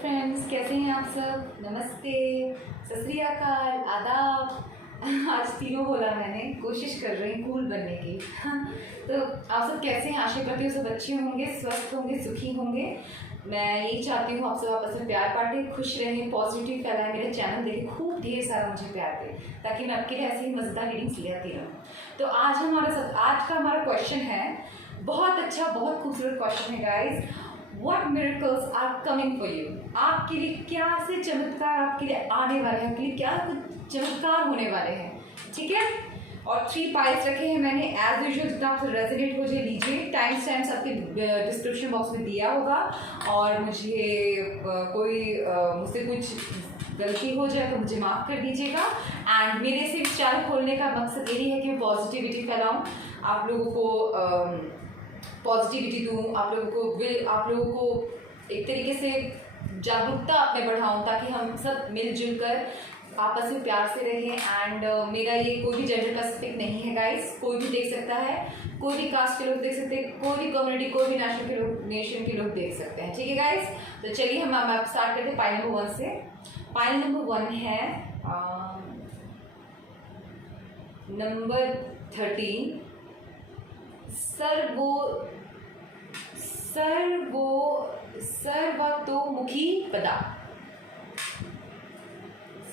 Friends, कैसे हैं आप सब। नमस्ते, सत श्री अकाल, आदाब। आज तीनों बोला मैंने, कोशिश कर रही हूँ कूल बनने की। तो आप सब कैसे हैं? आशा करती हूँ सब अच्छे होंगे, स्वस्थ होंगे, सुखी होंगे। मैं यही चाहती हूँ आप सब आपस में प्यार बांटे, खुश रहें, पॉजिटिव फैलाएं। मेरा चैनल देखें, खूब ढेर सारा मुझे प्यार दें, ताकि मैं आपके लिए ऐसे ही मज़ेदार रीडिंग्स ले आती रहूँ। तो आज का हमारा क्वेश्चन है, बहुत अच्छा, बहुत खूबसूरत क्वेश्चन है guys. What miracles are coming for you? आपके लिए क्या से चमत्कार आपके लिए आने वाले हैं, आपके लिए क्या कुछ चमत्कार होने वाले हैं, ठीक है। और 3 पाइल्स रखे हैं मैंने, एज यूजुअल जितना आपसे रेजोनेट हो जाए लीजिए। टाइम स्टैम्प्स आपके डिस्क्रिप्शन बॉक्स में दिया होगा। और मुझे मुझसे कुछ गलती हो जाए तो मुझे माफ़ कर दीजिएगा। एंड मेरे से विचार खोलने का मकसद यही है कि मैं पॉजिटिविटी फैलाऊँ, आप लोगों को पॉजिटिविटी दूँ, आप लोगों को एक तरीके से जागरूकता अपने बढ़ाऊँ, ताकि हम सब मिलजुल कर आपस में प्यार से रहें। एंड मेरा ये कोई भी जेंडर स्पेसिफिक नहीं है गाइस, कोई भी देख सकता है, कोई भी कास्ट के लोग देख सकते हैं, कोई भी कम्युनिटी, कोई भी नेशन के लोग देख सकते हैं, ठीक है गाइस। तो चलिए हम स्टार्ट करते हैं पाइल नंबर 1 से। पाइल नंबर 1 है नंबर 13, सर्वतोमुखी प्रदा,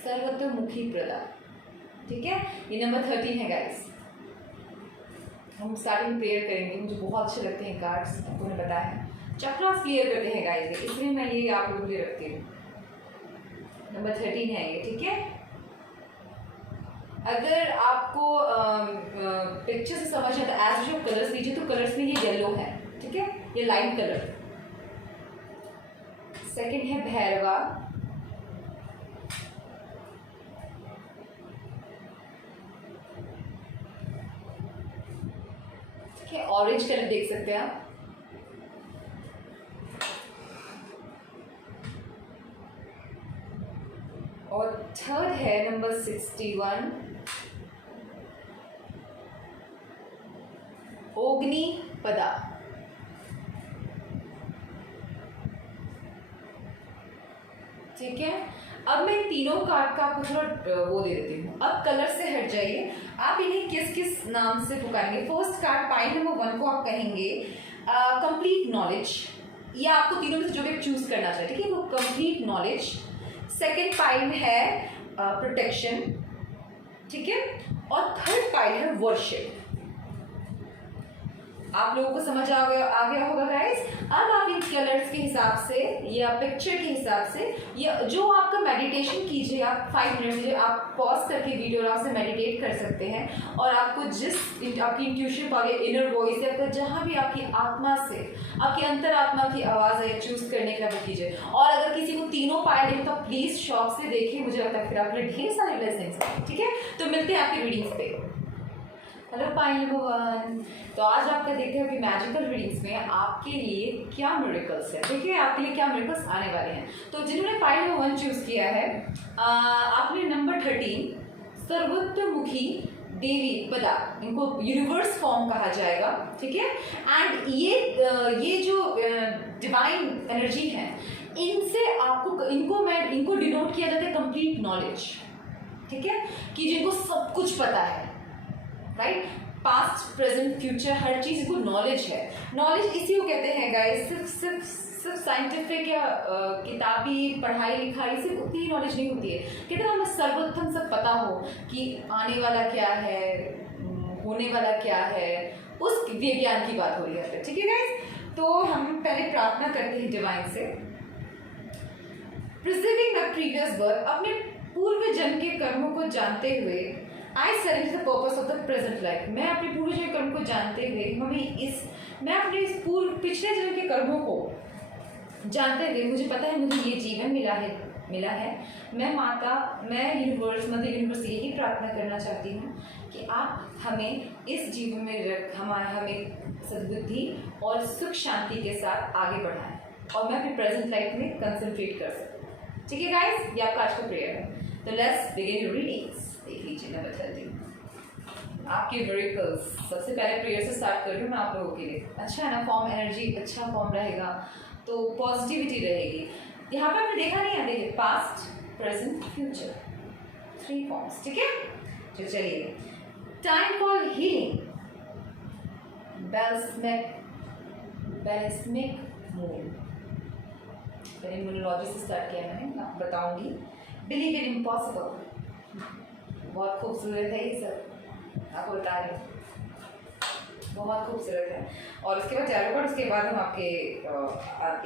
सर्वतोमुखी प्रदा, ठीक है। ये नंबर 13 है गाइस। हम स्टार्टिंग प्रेयर करेंगे, मुझे बहुत अच्छे लगते हैं कार्ड्स, आपको मैंने बताया है, चक्रास क्लियर करते हैं गाइस, इसलिए मैं ये आप लोगों के लिए रखती हूँ। नंबर 13 है ये, ठीक है। अगर आपको पिक्चर से समझ आता है, एज जो कलर्स लीजिए, तो कलर्स में ये येलो है, ठीक है, ये लाइट कलर। सेकंड है भैरवा, ठीक है, ऑरेंज कलर देख सकते हैं आप। और थर्ड है नंबर 61, अग्निपदा, ठीक है। अब मैं तीनों कार्ड का आपको थोड़ा वो दे देती हूँ। अब कलर से हट जाइए, आप इन्हें किस किस नाम से पुकारेंगे। फर्स्ट कार्ड पाइल नंबर 1 को आप कहेंगे कंप्लीट नॉलेज, या आपको तीनों में से जो भी चूज करना चाहिए, ठीक है, वो कंप्लीट नॉलेज। सेकेंड पाइल है प्रोटेक्शन, ठीक है। और थर्ड पाइल है वर्शिप। आप लोगों को समझ आ गया होगा गाइस। अब आप इन कलर्स के हिसाब से या पिक्चर के हिसाब से, या जो आपका मेडिटेशन कीजिए, आप 5 मिनट लीजिए, आप पॉज करके वीडियो आराम से मेडिटेट कर सकते हैं। और आपको आपकी इंट्यूशन पावर, इनर वॉइस, या जहाँ भी आपकी आत्मा से, आपकी अंतरात्मा की आवाज़ है, चूज करने का वो कीजिए। और अगर किसी को तीनों पाए दें तो प्लीज़ शौक से देखिए, मुझे लगता है फिर आपके लिए ढेर सारे ब्लेसिंग्स हैं, ठीक है। तो मिलते हैं आपकी रीडिंग्स पे। Hello pile number 1। तो आज आपका देखते हैं कि मैजिकल रीडिंग्स में आपके लिए क्या मिरेकल्स है। देखिए आपके लिए क्या मिरेकल्स आने वाले हैं। तो जिन्होंने पाइल नंबर 1 चूज किया है, आपने नंबर 13 सर्वतोमुखी देवी पदा, इनको यूनिवर्स फॉर्म कहा जाएगा, ठीक है। एंड ये जो डिवाइन एनर्जी है, इनसे आपको इनको डिनोट किया जाता है कंप्लीट नॉलेज, ठीक है, कि जिनको सब कुछ पता है, राइट, पास्ट प्रेजेंट फ्यूचर हर चीज को नॉलेज है। नॉलेज इसी को कहते हैं गाइस, सिर्फ साइंटिफिक या किताबी पढ़ाई लिखाई से उतनी ही नॉलेज नहीं होती है। कहते हैं हमें सर्वप्रथम सब पता हो कि आने वाला क्या है, होने वाला क्या है, उस विज्ञान की बात हो रही है, ठीक है गाइस। तो हम पहले प्रार्थना करते हैं डिवाइन से। प्रिजर्विंग माय प्रीवियस बर्थ, अपने पूर्व जन्म के कर्मों को जानते हुए, I surrender the purpose of the present life, मैं अपने पूर्व जन्म के कर्म को जानते हुए, मैं अपने इस पिछले जन्म के कर्मों को जानते हुए, मुझे पता है मुझे ये जीवन मिला है। मैं यूनिवर्स, मदर यूनिवर्स यही प्रार्थना करना चाहती हूँ कि आप हमें इस जीवन में हमें सद्बुद्धि और सुख शांति के साथ आगे बढ़ाएं, और मैं अपनी प्रेजेंट लाइफ में कंसंट्रेट कर सकूँ, ठीक है गाइस। ये आपका आज का प्रेयर है। तो लेट्स बिगिन योर रीडिंग्स। देख लीजिए नंबर 13 आपके मिरेकल्स। सबसे पहले प्रेयर से स्टार्ट कर रही हूँ मैं आप लोगों के लिए। अच्छा है ना, फॉर्म एनर्जी अच्छा फॉर्म रहेगा तो पॉजिटिविटी रहेगी। यहाँ पे आपने देखा नहीं है, देखिए पास्ट प्रेजेंट फ्यूचर, 3 फॉर्म्स, ठीक है। तो चलिए, टाइम फॉर हीलिंग, बेलिस्मिक मूड, इम्यूनोलॉजी से स्टार्ट किया मैंने, बताऊंगी। बिलीव इन इम्पॉसिबल, बहुत खूबसूरत है ये सब, आपको बता रही हूँ, बहुत खूबसूरत है। और उसके बाद चारों पर, उसके बाद हम आपके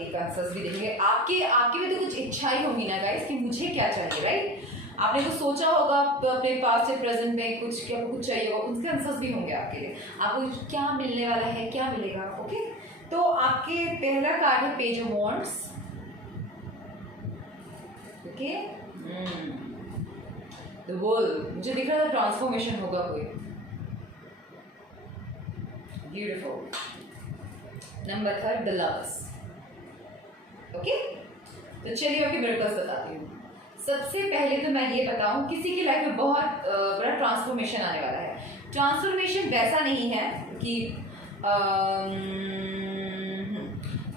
एक आंसर्स भी देखेंगे। आपकी भी तो कुछ इच्छाएं होंगी ना गाइस कि मुझे क्या चाहिए, राइट? आपने कुछ सोचा होगा अपने पास्ट से प्रेजेंट में, कुछ क्या कुछ चाहिए होगा, उसके आंसर्स भी होंगे आपके लिए, आपको क्या मिलने वाला है, क्या मिलेगा। ओके, तो आपके पहला कार्ड है page of wands. Okay, the world, मुझे दिख रहा था ट्रांसफॉर्मेशन होगा कोई, beautiful. Number 3 the lovers. Okay, तो चलिए आपके मिरेकल्स बताती हूँ। सबसे पहले तो मैं ये बताऊं, किसी की लाइफ में बहुत बड़ा ट्रांसफॉर्मेशन आने वाला है। ट्रांसफॉर्मेशन वैसा नहीं है कि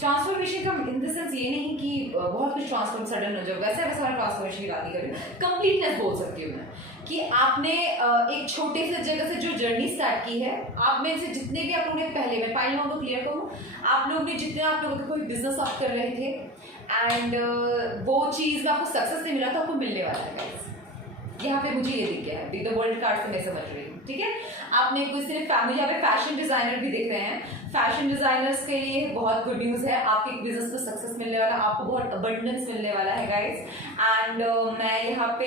ट्रांसफॉर्मेशन का इन द सेंस ये नहीं कि बहुत कुछ ट्रांसफॉर्म सडन हो जाए, वैसा वाला ट्रांसफॉर्मेशन की बात नहीं कर रही हूँ। कंप्लीटनेस बोल सकती हूँ मैं कि आपने एक छोटे से जगह से जो जर्नी स्टार्ट की है, आप में से जितने भी आप लोगों ने पहले, मैं फाइनल को क्लियर करूँ, आप लोग ने जितने आप लोगों का कोई बिजनेस आप कर रहे थे एंड वो चीज़ में आपको सक्सेस नहीं मिला था, आपको मिलने वाला है गाइस। यहाँ पे मुझे ये दिख गया है, द वर्ल्ड कार्ड से मैं समझ रही हूँ, ठीक है। आपने कोई सिर्फ फैमिली, यहाँ पे फैशन डिजाइनर भी देख रहे हैं, फैशन डिजाइनर्स के लिए बहुत गुड न्यूज़ है, आपके बिजनेस में सक्सेस मिलने वाला, आपको बहुत अबंडेंस मिलने वाला है गाइस। एंड मैं यहाँ पे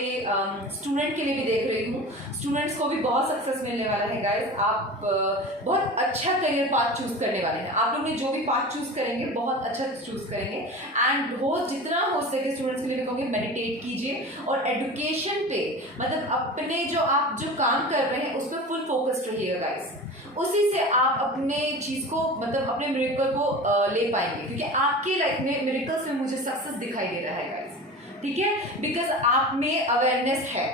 स्टूडेंट के लिए भी देख रही हूँ, स्टूडेंट्स को भी बहुत सक्सेस मिलने वाला है गाइस। आप बहुत अच्छा करियर पाथ चूज करने वाले हैं, आप लोग ने जो भी पाथ चूज करेंगे बहुत अच्छा चूज करेंगे। एंड रोज जितना हो सके स्टूडेंट्स के लिए भी कहूँगी मेडिटेट कीजिए, और एजुकेशन पे मतलब अपने आप जो काम कर रहे हैं उस पर फुल फोकस्ड रहिएगा गाइस। उसी से आप अपने चीज को मतलब अपने मिरेकल को ले पाएंगे, क्योंकि आपके लाइफ में मिरेकल्स में मुझे सक्सेस दिखाई दे रहा है गाइस, ठीक है। बिकॉज आप में अवेयरनेस है।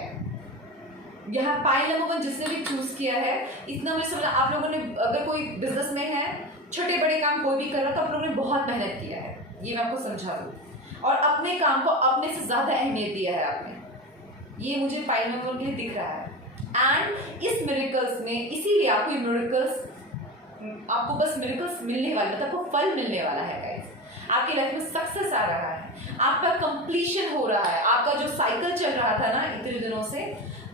यहाँ पाइल नंबर 1 जिसने भी चूज किया है, इतना मुझे समझ, आप लोगों ने अगर कोई बिजनेस में है, छोटे बड़े काम कोई भी कर रहा, तो आप लोगों ने बहुत मेहनत किया है, ये मैं आपको समझा दूँ, और अपने काम को अपने से ज्यादा अहमियत दिया है आपने, ये मुझे पाइल नंबर के लिए दिख रहा है। एंड इस मिरेकल्स में, इसीलिए आपको मिरेकल्स, आपको बस मिरेकल्स मिलने वाले, मतलब आपको फल मिलने वाला है गाइस। आपकी लाइफ में सक्सेस आ रहा है, आपका कंप्लीशन हो रहा है, आपका जो साइकिल चल रहा था ना इतने दिनों से,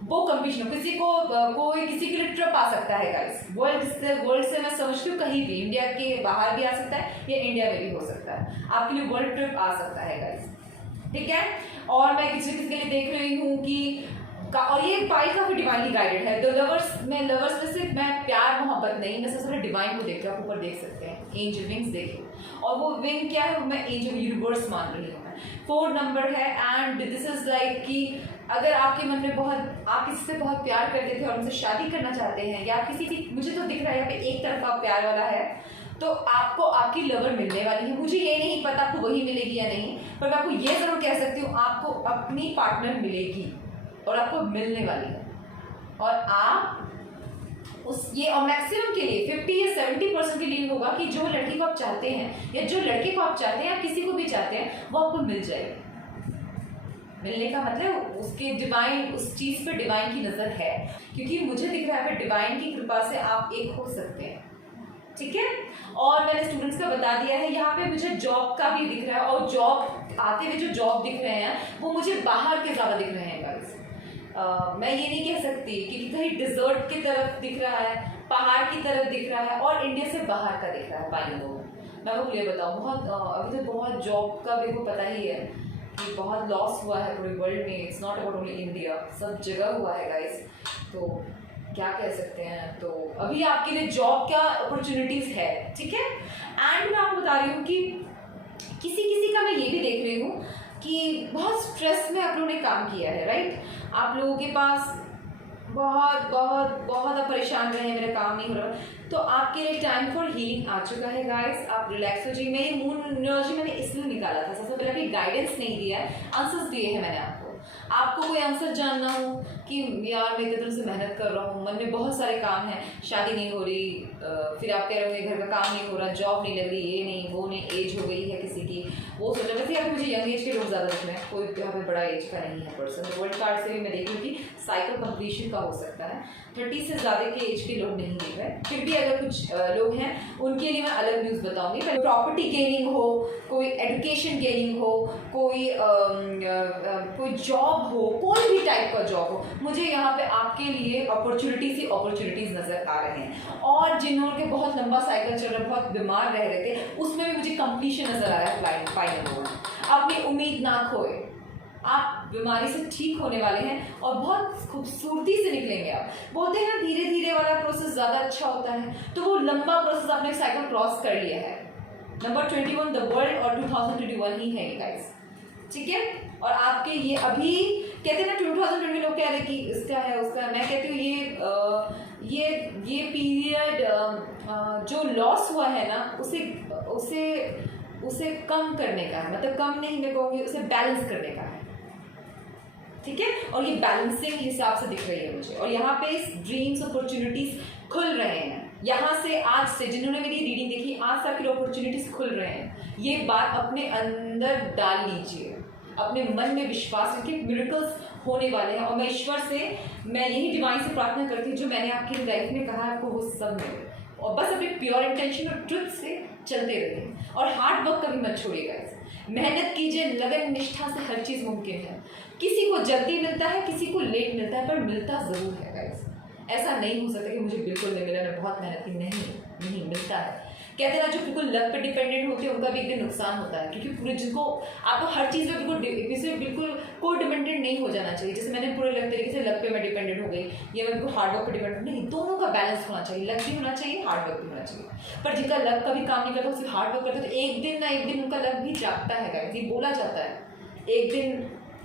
वो कंप्लीशन हो। किसी के लिए ट्रिप आ सकता है गाइस, वर्ल्ड से मैं समझती हूँ कहीं भी, इंडिया के बाहर भी आ सकता है या इंडिया में भी हो सकता है, आपके लिए वर्ल्ड ट्रिप आ सकता है गाइस, ठीक है। और मैं किसी के लिए देख रही हूँ कि और ये पाई काफी डिवाइनली गाइडेड है। तो लवर्स में सिर्फ मैं प्यार मोहब्बत नहीं, मैं सबसे डिवाइन को देखती हूँ, आप ऊपर देख सकते हैं एंजल विंग्स देखिए, और वो विंग क्या है, मैं एंजल यूनिवर्स मान रही हूँ मैं। 4 नंबर है एंड दिस इज लाइक कि अगर आपके मन में बहुत, आप किसी से बहुत प्यार करते थे और उनसे शादी करना चाहते हैं, या किसी, मुझे तो दिख रहा है यहाँ पे एक तरफा प्यार वाला है, तो आपको आपकी लवर मिलने वाली है। मुझे ये नहीं पता आपको वही मिलेगी या नहीं, पर मैं आपको ये जरूर कह सकती हूँ, आपको अपनी पार्टनर मिलेगी और आपको मिलने वाली है, और आप ये और मैक्सिमम के लिए 50 या 70% के लिए होगा कि जो लड़की को आप चाहते हैं या जो लड़के को आप चाहते हैं या किसी को भी चाहते हैं, वो आपको मिल जाएगी। मिलने का मतलब उसके डिवाइन, उस चीज पे डिवाइन की नजर है, क्योंकि मुझे दिख रहा है डिवाइन की कृपा से आप एक हो सकते हैं, ठीक है। और मैंने स्टूडेंट्स का बता दिया है, यहाँ पे मुझे जॉब का भी दिख रहा है, और जॉब आते हुए जो जॉब दिख रहे हैं वो मुझे बाहर के ज्यादा दिख रहे हैं गाइस। मैं ये नहीं कह सकती कि कहीं डिजर्ट की तरफ दिख रहा है, पहाड़ की तरफ दिख रहा है, और इंडिया से बाहर का दिख रहा है पानी में। मैं वो क्लियर बताऊँ, बहुत अभी तो बहुत जॉब का भी को पता ही है कि बहुत लॉस हुआ है पूरे वर्ल्ड में, it's not about only India, सब जगह हुआ है गाइस। तो क्या कह सकते हैं, तो अभी आपके लिए जॉब का अपॉर्चुनिटीज है, ठीक है। एंड मैं आपको बता रही हूँ कि किसी का मैं ये भी देख रही हूँ कि बहुत स्ट्रेस में आप लोगों ने काम किया है, राइट। आप लोगों के पास बहुत बहुत बहुत आप परेशान रहे हैं, मेरा काम नहीं हो रहा, तो आपके लिए टाइम फॉर हीलिंग आ चुका है गाइस। आप रिलैक्स हो जाइए। मैं ये मून एनर्जी मैंने इसलिए निकाला था, सबसे पहले अभी गाइडेंस नहीं दिया है, आंसर्स दिए हैं मैंने आपको। आपको कोई आंसर जानना हो कि यार मैं इतने दिन से मेहनत कर रहा हूँ, मन में बहुत सारे काम हैं, शादी नहीं हो रही, फिर आप कह रहे हो घर का काम नहीं हो रहा, जॉब नहीं लग रही, ये नहीं वो नहीं, एज हो गई है किसी की, वो सोचा। वैसे यहाँ पे मुझे यंग एज के लोग ज़्यादा दिख रहे हैं, कोई यहाँ पे बड़ा एज का नहीं है पर्सन। वर्ल्ड कार्ड से भी मैं देख रही हूँ कि साइकिल कंप्लीशन का हो सकता है, 30 से ज़्यादा के एज के लोग नहीं दिख रहे। फिर भी अगर कुछ लोग हैं उनके लिए मैं अलग न्यूज़ बताऊंगी। प्रॉपर्टी गेनिंग हो, कोई एजुकेशन गेनिंग हो, कोई जॉब हो, कोई भी टाइप का जॉब हो, मुझे यहाँ पे आपके लिए अपॉर्चुनिटीज नजर आ रहे हैं। और जिन्होंने बहुत लंबा साइकिल चल रहा है, बहुत बीमार रह रहे थे, उसमें भी मुझे कंप्लीशन नजर आ रहा है। फाइनल अपनी उम्मीद ना खोए, आप बीमारी से ठीक होने वाले हैं और बहुत खूबसूरती से निकलेंगे। आप बोलते हैं धीरे धीरे वाला प्रोसेस ज़्यादा अच्छा होता है, तो वो लंबा प्रोसेस आपने साइकिल क्रॉस कर लिया है। नंबर 21 द वर्ल्ड और 2021 ही है गाइस, ठीक है। और आपके ये अभी कहते हैं ना 2020 लोग कह रहे कि इसका है उसका है, मैं कहती हूँ ये पीरियड जो लॉस हुआ है ना उसे कम करने का है, मतलब कम नहीं मैं कहूँगी, उसे बैलेंस करने का है, ठीक है। और ये बैलेंसिंग हिसाब से दिख रही है मुझे। और यहाँ पे ड्रीम्स अपॉर्चुनिटीज खुल रहे हैं, यहाँ से आज से जिन्होंने मेरी रीडिंग देखी, आज से आपकी अपॉर्चुनिटीज खुल रहे हैं। ये बात अपने अंदर डाल लीजिए, अपने मन में विश्वास रखिए, मिरेकल्स होने वाले हैं। और मैं ईश्वर से, मैं यही डिवाइन से प्रार्थना करती हूँ जो मैंने आपकी लाइफ में कहा आपको वो सब मिले। और बस अपने प्योर इंटेंशन और ट्रुथ से चलते रहिए और हार्ड वर्क कभी मत छोड़िएगा। मेहनत कीजिए, लगन निष्ठा से हर चीज़ मुमकिन है। किसी को जल्दी मिलता है, किसी को लेट मिलता है, पर मिलता ज़रूर है गाइस। ऐसा नहीं हो सकता कि मुझे बिल्कुल नहीं मिला, मैं बहुत मेहनत की, नहीं मिलता है। कहते हैं ना जो बिल्कुल लक पे डिपेंडेंट होते हैं उनका भी एक दिन नुकसान होता है, क्योंकि पूरे जिनको आपको हर चीज़ में बिल्कुल को डिपेंडेंट नहीं हो जाना चाहिए। जैसे मैंने पूरे लक तरीके से लक पे मैं डिपेंडेंट हो गई या मैं बिल्कुल हार्ड वर्क पे डिपेंडेंट नहीं, दोनों का बैलेंस होना चाहिए, लक भी होना चाहिए, हार्ड वर्क भी होना चाहिए। पर जिनका लक कभी काम नहीं करता, सिर्फ हार्ड वर्क करता है, तो एक दिन ना एक दिन उनका लक भी जागता है गाइस। ये बोला जाता है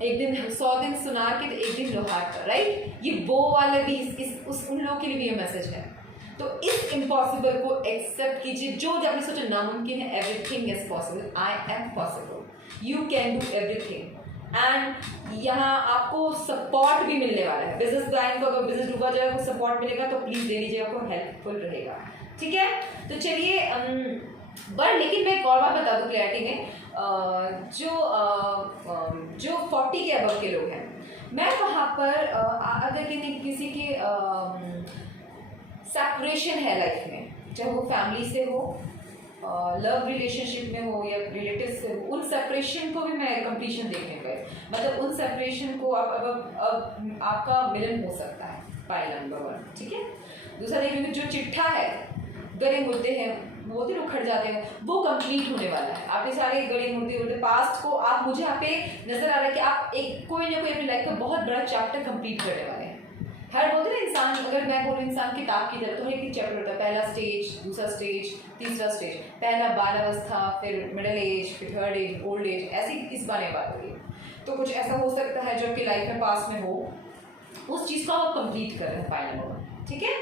एक दिन 100 दिन सुनार के तो एक दिन लोहार का, राइट। ये वो वाला भी उन लोगों के लिए भी ये मैसेज है। तो इस इम्पॉसिबल को एक्सेप्ट कीजिए। जो आपने सोचा नामुमकिन है, everything is possible, I am possible, you can do everything. And यहाँ आपको सपोर्ट भी मिलने वाला है। बिजनेस प्लान को अगर बिजनेस डूबा जाएगा तो सपोर्ट मिलेगा, तो प्लीज दे लीजिएगा, आपको हेल्पफुल रहेगा, ठीक है। तो चलिए लेकिन मैं एक और बात बता दूँ क्लैरिटी में, जो 40 के अबव के लोग हैं, मैं वहाँ पर अगर किसी के सेपरेशन है लाइफ में, चाहे वो फैमिली से हो, लव रिलेशनशिप में हो या रिलेटिव से हो, उन सेपरेशन को भी मैं कंप्लीशन देखने गए। मतलब उन सेपरेशन को अब आपका मिलन हो सकता है, पाइल नंबर 1, ठीक है। दूसरा देखिए जो चिट्ठा है, गले मुद्दे हैं, वो दिन उखड़ जाते हैं, वो कंप्लीट होने वाला है। आपके सारे गले मुद्दे होते पास्ट को आप, मुझे यहाँ पे नजर आ रहा है कि आप एक कोई ना कोई अपनी लाइफ का बहुत बड़ा चैप्टर कंप्लीट करने वाले हैं। हर बोलते ना इंसान, अगर मैं बोलूँ इंसान किताब की तरह, तो हर एक चैप्टर होता है, पहला स्टेज, दूसरा स्टेज, तीसरा स्टेज, पहला बाल अवस्था, फिर मिडिल एज, फिर थर्ड एज, ओल्ड एज, ऐसी इस बारे में बात हो रही है। तो कुछ ऐसा हो सकता है जो आपकी लाइफ में पास में हो, उस चीज़ को आप कंप्लीट कर रहे हैं पाइल नंबर 1, ठीक है।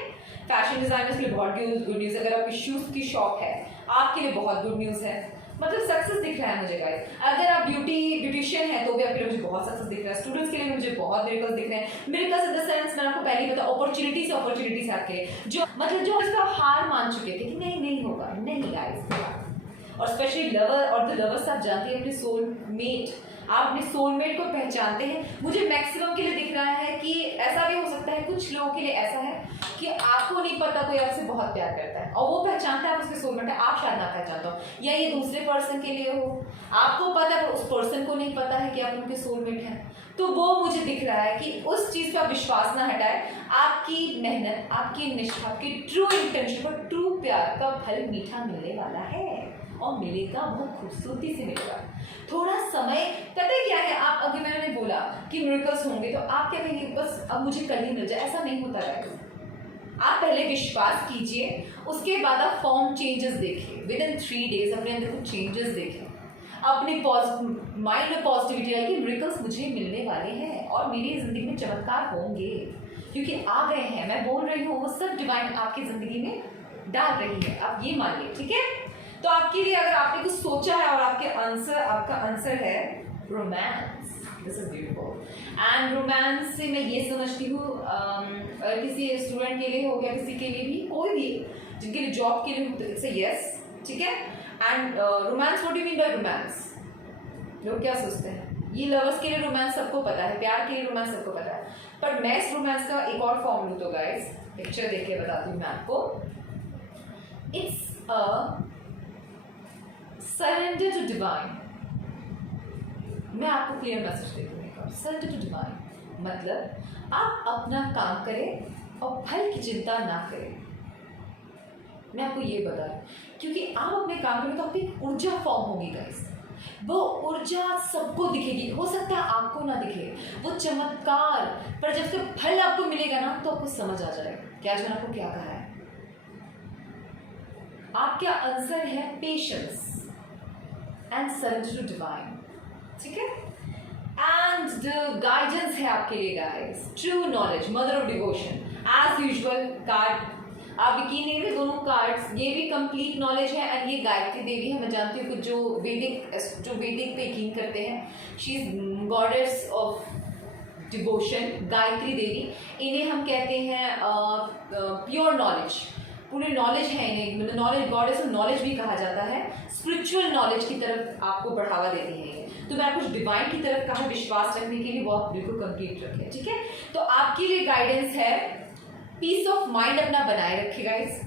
फैशन डिजाइनर्स के लिए बहुत गुड न्यूज़। अगर आपकी शूज़ की शॉप है, आपके लिए बहुत गुड न्यूज़ है, मतलब सक्सेस दिख रहा है मुझे गाइस। अगर आप ब्यूटिशियन है तो भी आपके लिए मुझे बहुत सक्सेस दिख रहा है। स्टूडेंट्स के लिए मुझे बहुत मिरेकल्स दिख रहे हैं। मिरेकल्स इन द सेंस, मैंने आपको पहले ही बताया, अपॉर्चुनिटीज आपके लिए, जो मतलब जो इसका हार मान चुके थे कि नहीं होगा, नहीं गाइस। और स्पेशली लवर और द लवर्स, आप जानते हैं अपने सोलमेट, आप अपने सोलमेट को पहचानते हैं। मुझे मैक्सिमम के लिए दिख रहा है कि ऐसा भी हो सकता है, कुछ लोगों के लिए ऐसा है कि आपको नहीं पता कोई आपसे बहुत प्यार करता है और वो पहचानता है आप उसके सोलमेट है, आप शायद ना पहचानते हो, या ये दूसरे पर्सन के लिए हो, आपको पता है पर उस पर्सन को नहीं पता है कि आप उनके सोलमेट हैं। तो वो मुझे दिख रहा है कि उस चीज़ पर विश्वास ना हटाए, आपकी मेहनत, आपकी निष्ठा, आपकी ट्रू इंटेंशन और ट्रू प्यार का फल मीठा मिलने वाला है और मिलेगा, बहुत खूबसूरती से मिलेगा। थोड़ा समय, पता है क्या है, आप अगर मैंने बोला कि मिरेकल्स होंगे तो आप क्या कहेंगे बस अब मुझे कल ही मिल जाए, ऐसा नहीं होता है। आप पहले विश्वास कीजिए, उसके बाद आप फॉर्म चेंजेस देखिए, विद इन 3 डेज अपने अंदर कुछ चेंजेस देखें, अपने माइंड में पॉजिटिविटी आई कि मिरेकल्स मुझे मिलने वाले हैं और मेरी जिंदगी में चमत्कार होंगे, क्योंकि आ गए हैं। मैं बोल रही हूँ वो सब डिवाइन आपकी जिंदगी में डाल रही है, आप ये मानिए, ठीक है। तो आपके लिए अगर आपने कुछ सोचा है और आपका आंसर है romance, this is beautiful. And romance से मैं ये समझती हूँ किसी स्टूडेंट के लिए हो गया, किसी के लिए भी, कोई भी जिनके लिए जॉब के लिए इट्स यस, ठीक है। And romance, what do you mean by romance? लोग क्या सोचते हैं? ये लवर्स के लिए रोमांस सबको पता है, प्यार के लिए रोमांस सबको पता है, पर मैं इस रोमांस का एक और फॉर्म लूँ तो गाइस, पिक्चर देख के बताती हूँ मैं आपको। It's a surrender to divine. मैं आपको क्लियर मैसेज देती हूँ, सरेंडर टू डिवाइन मतलब आप अपना काम करें और फल की चिंता ना करें। मैं आपको ये बता रही हूँ, क्योंकि आप अपने काम करें तो आपकी ऊर्जा फॉर्म होगी गाइस, वो ऊर्जा सबको दिखेगी। हो सकता है आपको ना दिखे वो चमत्कार, पर जब से फल आपको मिलेगा ना तो आपको समझ आ जाएगा क्या जो आपको क्या कहा है। आपका आंसर है patience and surrender to divine, ठीक है। एंड द गाइडेंस है आपके लिए guys, true knowledge, mother of devotion, as usual card. आप यकीन नहीं करें, दोनों कार्ड्स, ये भी कंप्लीट नॉलेज है एंड ये गायत्री देवी है। मैं जानती हूँ कि जो वेदिक पे यकीन करते हैं, she is goddess of devotion, Gayatri Devi. इन्हें हम कहते हैं प्योर नॉलेज, पूरे नॉलेज है इन्हें, मतलब नॉलेज, गॉडेस ऑफ नॉलेज भी कहा जाता है। स्पिरिचुअल नॉलेज की तरफ आपको बढ़ावा देती है ये। तो मैं कुछ डिवाइन की तरफ कहा विश्वास रखने के लिए, बहुत बिल्कुल कंप्लीट रखें, ठीक है। तो आपके लिए गाइडेंस है पीस ऑफ माइंड अपना बनाए रखे गाइस,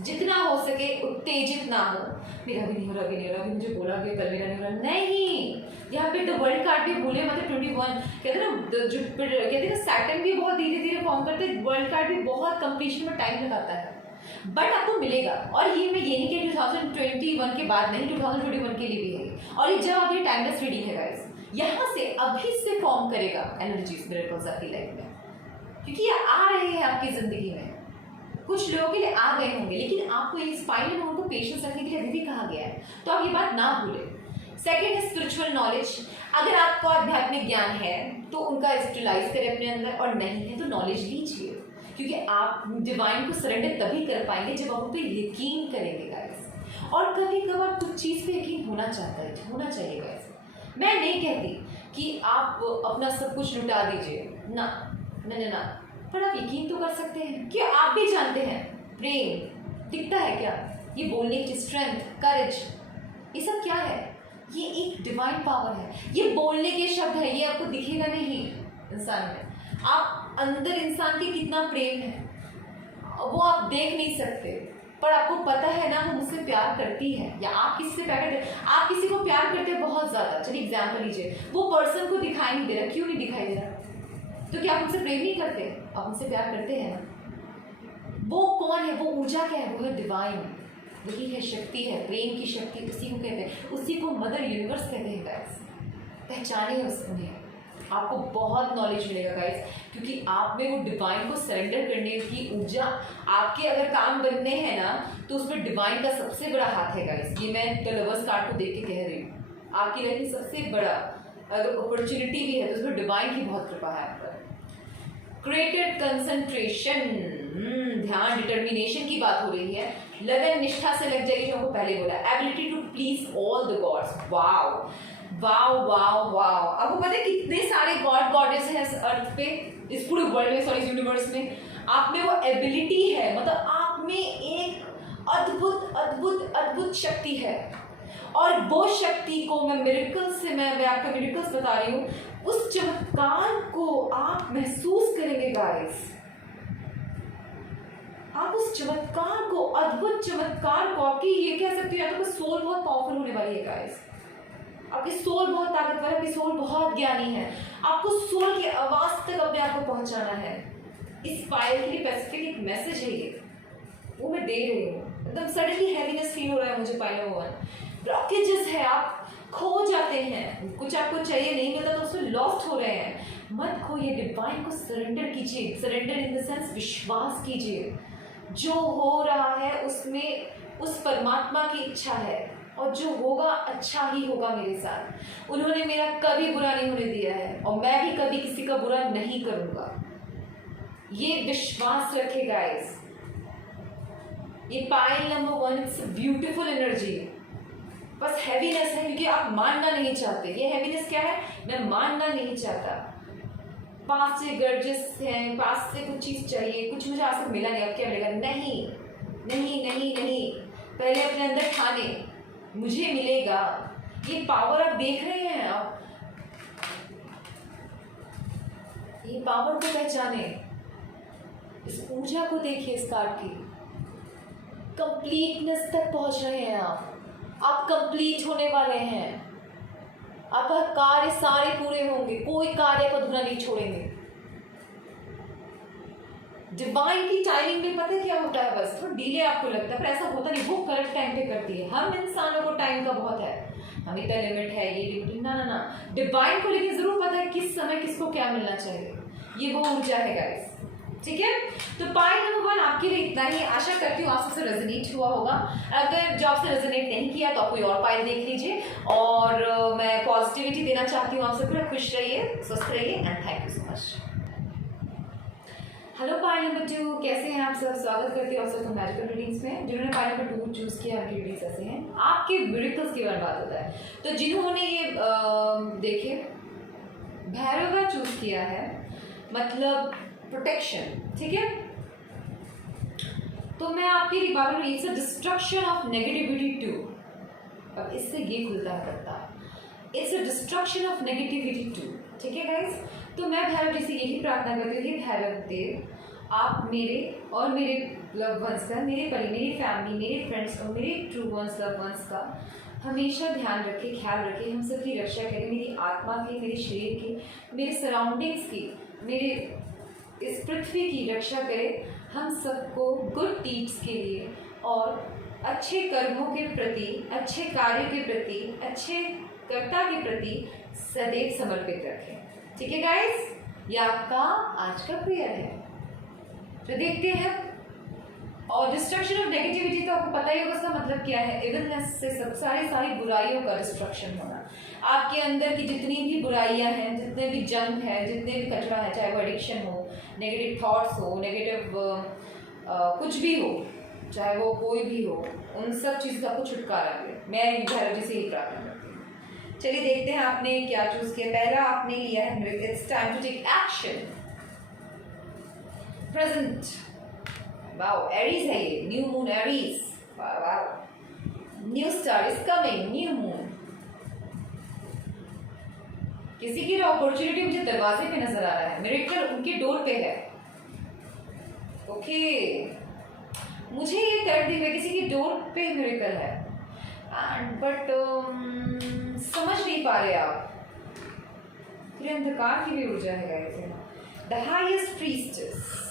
जितना हो सके उत्तेजित ना हो। मेरा भी नहीं हो रहा, अभी नहीं हो रहा, अभी मुझे बोला कि कल मेरा नहीं हो रहा, नहीं। यहाँ पे द वर्ल्ड कार्ड भी भूले मतलब 21 कहते हैं ना, जो कहते हैं सैटर्न भी बहुत धीरे धीरे फॉर्म करते हैं, वर्ल्ड कार्ड भी बहुत कंप्लीशन में टाइम लगाता है, बट आपको मिलेगा। और ये मैं ये नहीं कह 2021 के बाद नहीं, 2021 के लिए भी है। और ये जब आप, ये टाइमलेस रीडिंग है गाइस, यहाँ से अभी से फॉर्म करेगा एनर्जीज, मिरेकल्स आपकी लाइफ में, क्योंकि ये आ रहे हैं आपकी जिंदगी में। कुछ लोगों के लिए आ गए होंगे, लेकिन आपको इस फाइनल मोमेंट को पेशेंस रखने के लिए अभी भी कहा गया है, तो आप ये बात ना भूलें। सेकंड है स्पिरिचुअल नॉलेज। अगर आपको आध्यात्मिक ज्ञान है तो उनका यूटिलाइज करें अपने अंदर, और नहीं है तो नॉलेज लीजिए, क्योंकि आप डिवाइन को सरेंडर तभी कर पाएंगे जब आप उन पर यकीन करेंगे गाइस। और कभी कभार कुछ चीज़ पे यकीन होना चाहिए गाइस। मैं नहीं कहती कि आप अपना सब कुछ लुटा दीजिए, ना, पर आप यकीन तो कर सकते हैं कि आप भी जानते हैं प्रेम दिखता है क्या, ये बोलने की स्ट्रेंथ, करेज, ये सब क्या है? ये एक डिवाइन पावर है, ये बोलने के शब्द है, ये आपको दिखेगा नहीं इंसान में। आप अंदर इंसान के कितना प्रेम है वो आप देख नहीं सकते, पर आपको पता है ना वो मुझसे प्यार करती है, या आप किसी से प्यार करते हैं, आप किसी को प्यार करते हैं बहुत ज़्यादा। चलिए एग्जाम्पल लीजिए, वो पर्सन को दिखाई नहीं दे रहा, क्यों नहीं दिखाई दे रहा? तो क्या आप उनसे प्रेम नहीं करते? आप उनसे प्यार करते हैं ना। वो कौन है? वो ऊर्जा क्या है? वो है डिवाइन, वही है शक्ति, है प्रेम की शक्ति, उसी को कहते हैं, उसी को मदर यूनिवर्स कहते हैं गाइस। पहचाने उन्हें, आपको बहुत नॉलेज मिलेगा गाइस, क्योंकि आप में वो डिवाइन को सरेंडर करने की ऊर्जा। आपके अगर काम बनने हैं ना तो उसमें डिवाइन का सबसे बड़ा हाथ है गाइस। ये मैं द लवर्स कार्ड को देख के कह रही हूँ, आपकी लाइफ में सबसे बड़ा अगर अपॉर्चुनिटी भी है तो उसमें डिवाइन की बहुत कृपा है आप पर। क्रिएटेड कंसंट्रेशन, ध्यान, डिटर्मिनेशन की बात हो रही है, लगन निष्ठा से लग जाएगी, जो आपको पहले बोला। Ability to please all the gods, wow wow wow wow. आपको पता है कितने सारे गॉड गॉडेस हैं इस अर्थ पे, इस पूरे वर्ल्ड में, सॉरी यूनिवर्स में। आप में वो एबिलिटी है, मतलब आप में एक अद्भुत अद्भुत अद्भुत शक्ति है, और वो शक्ति को मैं मिरेकल्स से, मैं आपको मिरेकल्स बता रही हूँ, उस चमत्कार को आप महसूस करेंगे गाइस। आप उस चमत्कार को, अद्भुत चमत्कार को, आपकी ये कह सकते हो या तो सोल बहुत पावरफुल होने वाली है गाइस। आपकी सोल बहुत ताकतवर है, आपकी सोल बहुत ज्ञानी है। आपको सोल की आवाज तक अपने आप को पहुंचाना है। इस फाइल के लिए स्पेसिफिक एक मैसेज है ये, वो मैं दे रही हूँ। एकदम सडनली हैवीनेस फील हो रहा है मुझे फाइल में, ब्लॉकेजेस है, आप खो जाते हैं, कुछ आपको चाहिए नहीं मिलता तो उसमें लॉस्ट हो रहे हैं। मत खोइए, डिवाइन को सरेंडर कीजिए। सरेंडर इन द सेंस विश्वास कीजिए, जो हो रहा है उसमें उस परमात्मा की इच्छा है, और जो होगा अच्छा ही होगा मेरे साथ। उन्होंने मेरा कभी बुरा नहीं होने दिया है, और मैं भी कभी किसी का बुरा नहीं करूँगा। ये विश्वास रखे गाइस। ये pile number 1, it's beautiful energy, बस हैवीनेस है क्योंकि आप मानना नहीं चाहते। ये हैवीनेस क्या है? मैं मानना नहीं चाहता। पास से गर्जियस है, पास से कुछ चीज़ चाहिए, कुछ मुझे आज तक मिला नहीं, अब क्या मिलेगा? नहीं नहीं नहीं नहीं, पहले अपने अंदर ठाने मुझे मिलेगा। ये पावर आप देख रहे हैं, आप ये पावर को पहचाने, इस ऊर्जा को देखिए, इस कार्ड की कंप्लीटनेस तक पहुंच रहे हैं आप कंप्लीट होने वाले हैं। आपका कार्य सारे पूरे होंगे, कोई कार्य को अधूरा नहीं छोड़ेंगे। डिवाइन की टाइमिंग में पता है क्या होता है? बस थोड़ा डिले आपको लगता है, पर ऐसा होता नहीं, वो करेक्ट टाइम पे करती है। हम इंसानों को टाइम का बहुत है, हम इतना लिमिट है, ये लिमिट ना ना ना, डिवाइन को लेकिन जरूर पता है किस समय किसको क्या मिलना चाहिए। ये वो ऊर्जा है गाइस, ठीक है। तो पॉइंट नंबर 1 आपके लिए इतना ही। आशा करती हूँ आपसे रेजोनेट हुआ होगा। अगर जो आपसे रेजोनेट नहीं किया तो आप कोई और पाइल देख लीजिए। और मैं पॉजिटिविटी देना चाहती हूँ आपसे, पूरा खुश रहिए, स्वस्थ रहिए and thank you so much. Hello pile number 2, कैसे हैं आप सब? स्वागत करती हूँ आप सबको मैजिकल रीडिंग्स में। जिन्होंने पाइल नंबर 2 चूज किया, आपकी रीडिंग्स ऐसे हैं, आपके मिरेकल्स की बात होता है। तो जिन्होंने ये देखिए भैरव का चूज किया है, मतलब प्रोटेक्शन, ठीक है। तो मैं आपकी रिबार में it's a destruction of negativity too. अब इससे ये खुलता है पड़ता, it's a destruction of negativity too, ठीक है गाइस। तो मैं भैरव जी से यही प्रार्थना करती हूँ कि भैरव देव आप मेरे और मेरे लव वंस का, मेरी फैमिली, मेरे फ्रेंड्स और मेरे ट्रू वंस, लव वंस का हमेशा ध्यान रखें, ख्याल रखें, हम सबकी रक्षा करें, मेरी आत्मा की, मेरे शरीर की, मेरे सराउंडिंग्स की, मेरे इस पृथ्वी की रक्षा करें। हम सबको गुड डीड्स के लिए और अच्छे कर्मों के प्रति, अच्छे कार्य के प्रति, अच्छे कर्ता के प्रति सदैव समर्पित रखें, ठीक है गाइस। ये आपका आज का प्रेयर है। तो देखते हैं। और डिस्ट्रक्शन ऑफ नेगेटिविटी तो आपको पता ही होगा उसका मतलब क्या है। इविलनेस से सब सारी बुराइयों का डिस्ट्रक्शन होना। आपके अंदर की जितनी भी बुराइयां हैं, जितने भी जंक है, जितने भी कचरा है, चाहे वो एडिक्शन हो, नेगेटिव थॉट्स हो, नेगेटिव कुछ भी हो, चाहे वो कोई भी हो, उन सब चीज़ का आपको छुटकारा मिले। मैं भैरव जी से ही प्रार्थना करती हूँ। चलिए देखते हैं आपने क्या चूज किया। पहला आपने लिया है it's time to take action, present. Wow, Aries है ये, new moon Aries. Wow, new star is coming, new moon. किसी की अपॉर्चुनिटी मुझे दरवाजे पे नजर आ रहा है, मिरेकल उनके डोर पे है। ओके, मुझे ये कर दी हुई किसी की डोर पे मिरेकल है, बट समझ नहीं पा रहे आप। फिर अंधकार की भी ऊर्जा है गाइस। द हाईएस्ट प्रीस्टेस,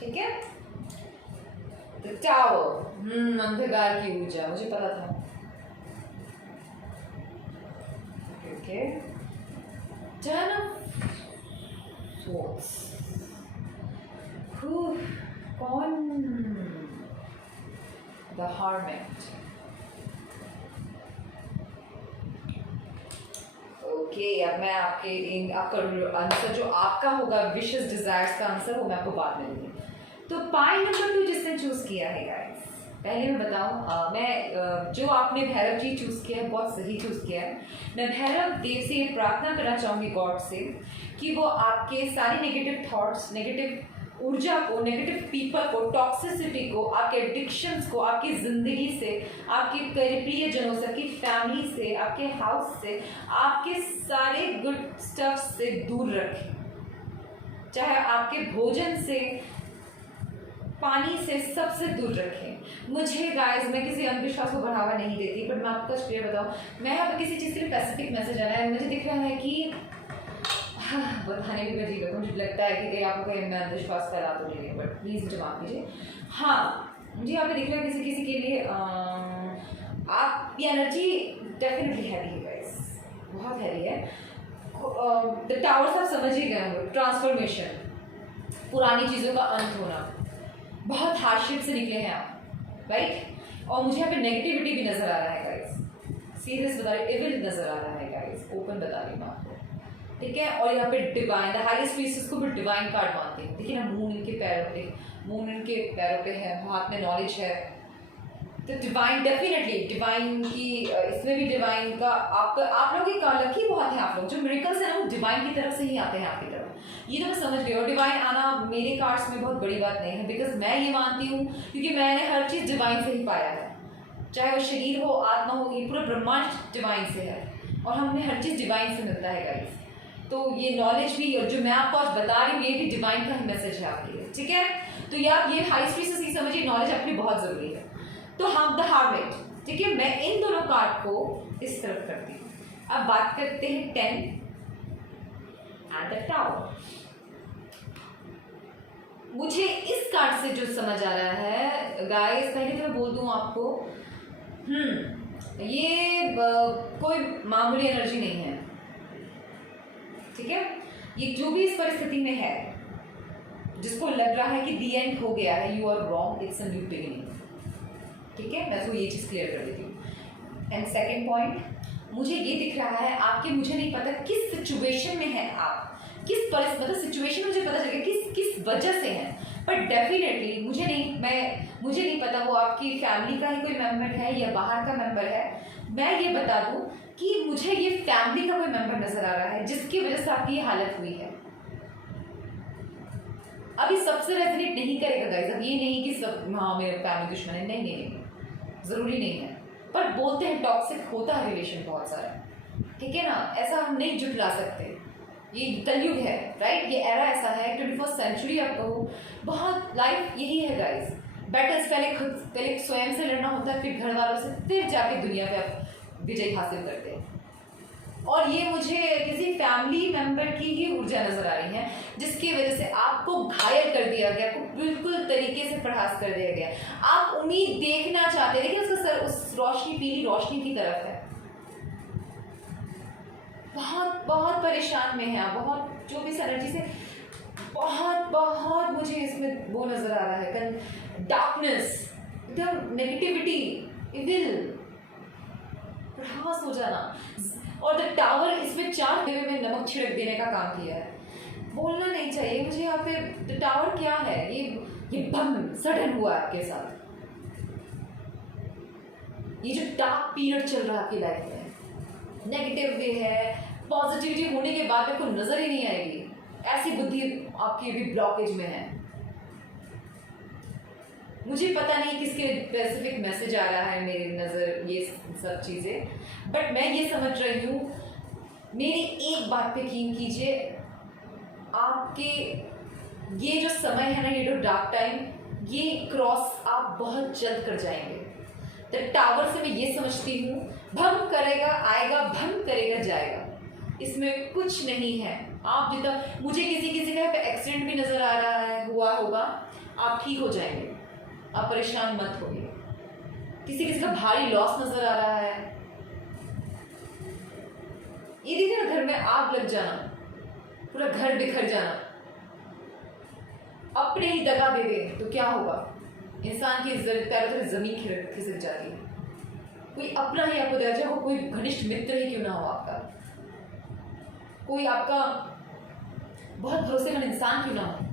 ठीक है। द टावर, अंधकार की ऊर्जा, मुझे पता था। Okay, turn of swords. कौन? The hermit. ओके, अब मैं आपका आंसर जो आपका होगा, विशेस डिजायर्स का आंसर, वो मैं आपको बाद में दूंगी। तो पाइल नंबर 2 जिसने चूज किया है गाइस, पहले मैं बताऊं, मैं जो आपने भैरव जी चूज किया है बहुत सही चूज किया है। मैं भैरव देव से ये प्रार्थना करना चाहूंगी गॉड से कि वो आपके सारे नेगेटिव थॉट्स, नेगेटिव ऊर्जा को, नेगेटिव पीपल को, टॉक्सिसिटी को, आपके एडिक्शंस को आपकी जिंदगी से, आपके प्रियजनों से, आपकी फैमिली से, आपके हाउस से, आपके सारे गुड स्टफ से दूर रखें। चाहे आपके भोजन से, पानी से, सबसे दूर रखें। मुझे गाइस, मैं किसी अंधविश्वास को बढ़ावा नहीं देती, बट मैं आपको क्लियर बताऊं, मैं यहाँ पर किसी चीज़ के लिए स्पेसिफिक मैसेज आ रहा है। मुझे दिख रहा है कि बताने भी अजीब है, मुझे लगता है कि आपको कहीं मैं अंधविश्वास फैला तो नहीं है, बट प्लीज़ मुझे माफ कीजिए। हाँ, मुझे यहाँ पे दिख रहा है किसी के लिए आपकी एनर्जी डेफिनेटली हैवी है गाइस, बहुत हैवी है। द टावर्स आप समझ ही गए होंगे, ट्रांसफॉर्मेशन, पुरानी चीज़ों का अंत होना, बहुत हार्डशिप से निकले हैं आप, राइट। और मुझे यहाँ पे नेगेटिविटी भी नजर आ रहा है गाइस, सीरियस बता रही, एविल नजर आ रहा है गाइस, ओपन बता रही मैं आपको, ठीक है। और यहाँ पे डिवाइन, द हाईएस्ट प्रीस्टेस को भी डिवाइन कार्ड मानते हैं। देखिए ना, मून इनके पैरों पे, मून इनके पैरों पे है, हाथ में नॉलेज है, तो डिवाइन, डेफिनेटली डिवाइन की इसमें भी डिवाइन का आप लोग एक लकी बहुत है। आप लोग जो मिरेकल्स है ना वो डिवाइन की तरफ से ही आते हैं आपकी तरफ। ये तो मैं समझ गई। और डिवाइन आना मेरे कार्ड्स में बहुत बड़ी बात नहीं है, बिकॉज मैं ये मानती हूँ क्योंकि मैंने हर चीज़ डिवाइन से ही पाया है, चाहे वो शरीर हो, आत्मा हो, ये पूरा ब्रह्मांड डिवाइन से है और हमें हर चीज़ डिवाइन से मिलता है गाइस। तो ये नॉलेज भी और जो मैं आपको आज बता रही हूँ ये भी डिवाइन का ही मैसेज है आपके लिए, ठीक है। तो यार ये हाई स्पीड से समझिए, नॉलेज अपनी बहुत ज़रूरी है। तो हम द हार्वेट, ठीक है, मैं इन दोनों कार्ड को इस तरफ करती हूँ। अब बात करते हैं 10 एंड द टावर। मुझे इस कार्ड से जो समझ आ रहा है गाइस, पहले तो मैं बोल दूं आपको, ये कोई मामूली एनर्जी नहीं है, ठीक है। ये जो भी इस परिस्थिति में है, जिसको लग रहा है कि दी एंड हो गया है, you are wrong, it's a new beginning, ठीक है। मैं तो ये चीज़ क्लियर कर देती हूँ। एंड सेकेंड पॉइंट, मुझे ये दिख रहा है आपके, मुझे नहीं पता किस सिचुएशन में है आप, किस मतलब सिचुएशन मुझे पता चलेगा किस वजह से है, पर डेफिनेटली मुझे नहीं पता वो आपकी फैमिली का ही कोई मेंबर है या बाहर का मेंबर है। मैं ये बता दूं कि मुझे ये फैमिली का कोई मेंबर नजर आ रहा है जिसकी वजह से आपकी ये हालत हुई है। अभी सबसे रेजोनेट नहीं करेगा गाइस, अब ये नहीं कि सब हाँ मेरे फैमिली दुश्मन है, नहीं, जरूरी नहीं है, पर बोलते हैं टॉक्सिक होता है रिलेशन बहुत सारा, ठीक है ना, ऐसा हम नहीं जुटला सकते। ये कलयुग है, राइट, ये एरा ऐसा है, 21st सेंचुरी आप कहो, बहुत लाइफ यही है गाइस। बैटल्स पहले स्वयं से लड़ना होता है, फिर घर वालों से, फिर जाके दुनिया पे आप विजय हासिल करते हैं। और ये मुझे किसी फैमिली मेंबर की ही ऊर्जा नजर आ रही है जिसकी वजह से आपको घायल कर दिया गया, आपको बिल्कुल तरीके से प्रहास कर दिया गया। आप उम्मीद देखना चाहते हैं लेकिन उसका सर उस रोशनी, पीली रोशनी की तरफ है। बहुत परेशान में है आप, बहुत जो भी एनर्जी से बहुत मुझे इसमें वो नजर आ रहा है, डार्कनेस, एकदम नेगेटिविटी, इविल, प्रहास हो जाना। और द टावर इसमें 4 देवे में नमक छिड़क देने का काम किया है। बोलना नहीं चाहिए मुझे यहाँ पे द टावर क्या है, ये बम सडन हुआ आपके साथ। ये जो डार्क पीरियड चल रहा है आपकी लाइफ में, नेगेटिव वे है, पॉजिटिविटी होने के बाद आपको नजर ही नहीं आएगी, ऐसी बुद्धि आपकी भी ब्लॉकेज में है। मुझे पता नहीं किसके स्पेसिफिक मैसेज आ रहा है मेरी नजर, ये सब चीजें, बट मैं ये समझ रही हूँ, मेरी एक बात पे यकीन कीजिए, आपके ये जो समय है ना, ये जो डार्क टाइम, ये क्रॉस आप बहुत जल्द कर जाएंगे। द टावर से मैं ये समझती हूँ, भम करेगा आएगा, भम करेगा जाएगा, इसमें कुछ नहीं है। आप जितना मुझे किसी का एक्सीडेंट भी नजर आ रहा है, हुआ होगा, आप ठीक हो जाएंगे, आप परेशान मत होइए। किसी का भारी लॉस नजर आ रहा है, ये देखिए ना, घर में आग लग जाना, पूरा घर बिखर जाना, अपने ही दगा दे दे तो क्या होगा, इंसान की पैरों से जमीन खिसक जाती है। कोई अपना ही आपको दे, चाहे वो कोई घनिष्ठ मित्र ही क्यों ना हो आपका, कोई आपका बहुत भरोसेमंद इंसान क्यों ना हो,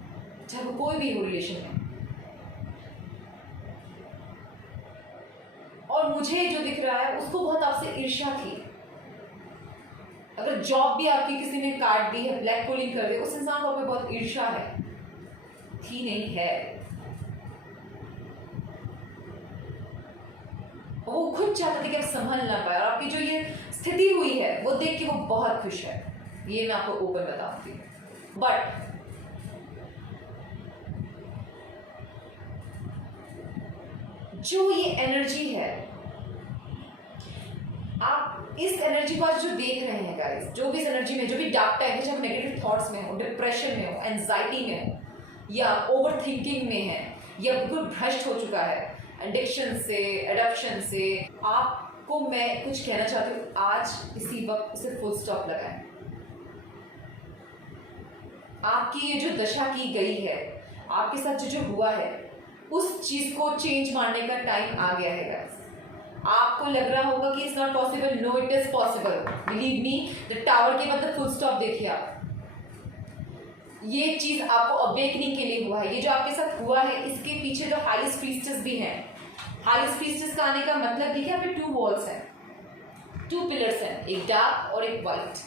चाहे वो कोई भी हो रिलेशन में। और मुझे जो दिख रहा है उसको बहुत आपसे ईर्ष्या थी। अगर जॉब भी आपकी किसी ने काट दी है, ब्लैक पुलिंग कर दी, उस इंसान को आप पे बहुत ईर्ष्या है, थी नहीं है। वो खुद चाहता था कि आप संभल ना पाए, और आपकी जो ये स्थिति हुई है वो देख के वो बहुत खुश है, ये मैं आपको ओपन बताऊंगी। बट जो ये एनर्जी है, आप इस एनर्जी को आज जो देख रहे हैं गाइस, जो भी इस एनर्जी में, जो भी डार्क टाइम है, चाहे नेगेटिव थॉट्स में हो, डिप्रेशन में हो, एंजाइटी में हो, या ओवर थिंकिंग में है, या बिल्कुल भ्रष्ट हो चुका है एडिक्शन से, एडप्शन से, आपको मैं कुछ कहना चाहती हूँ, आज इसी वक्त इसे फुल स्टॉप लगाएं। आपकी ये जो दशा की गई है, आपके साथ जो हुआ है, उस चीज को चेंज मारने का टाइम आ गया है गाइस। आपको लग रहा होगा कि it's not possible, no it is possible, believe me. The tower के मतलब फुल स्टॉप देखिए आप, ये चीज आपको अवेकनिंग के लिए हुआ है। ये जो आपके साथ हुआ है, इसके पीछे जो हाईएस्ट प्रीस्टेस भी हैं, हाईएस्ट प्रीस्टेस का आने का मतलब देखिए यहाँ पे 2 वॉल्स हैं, 2 पिलर्स हैं, एक डार्क और एक वाइट।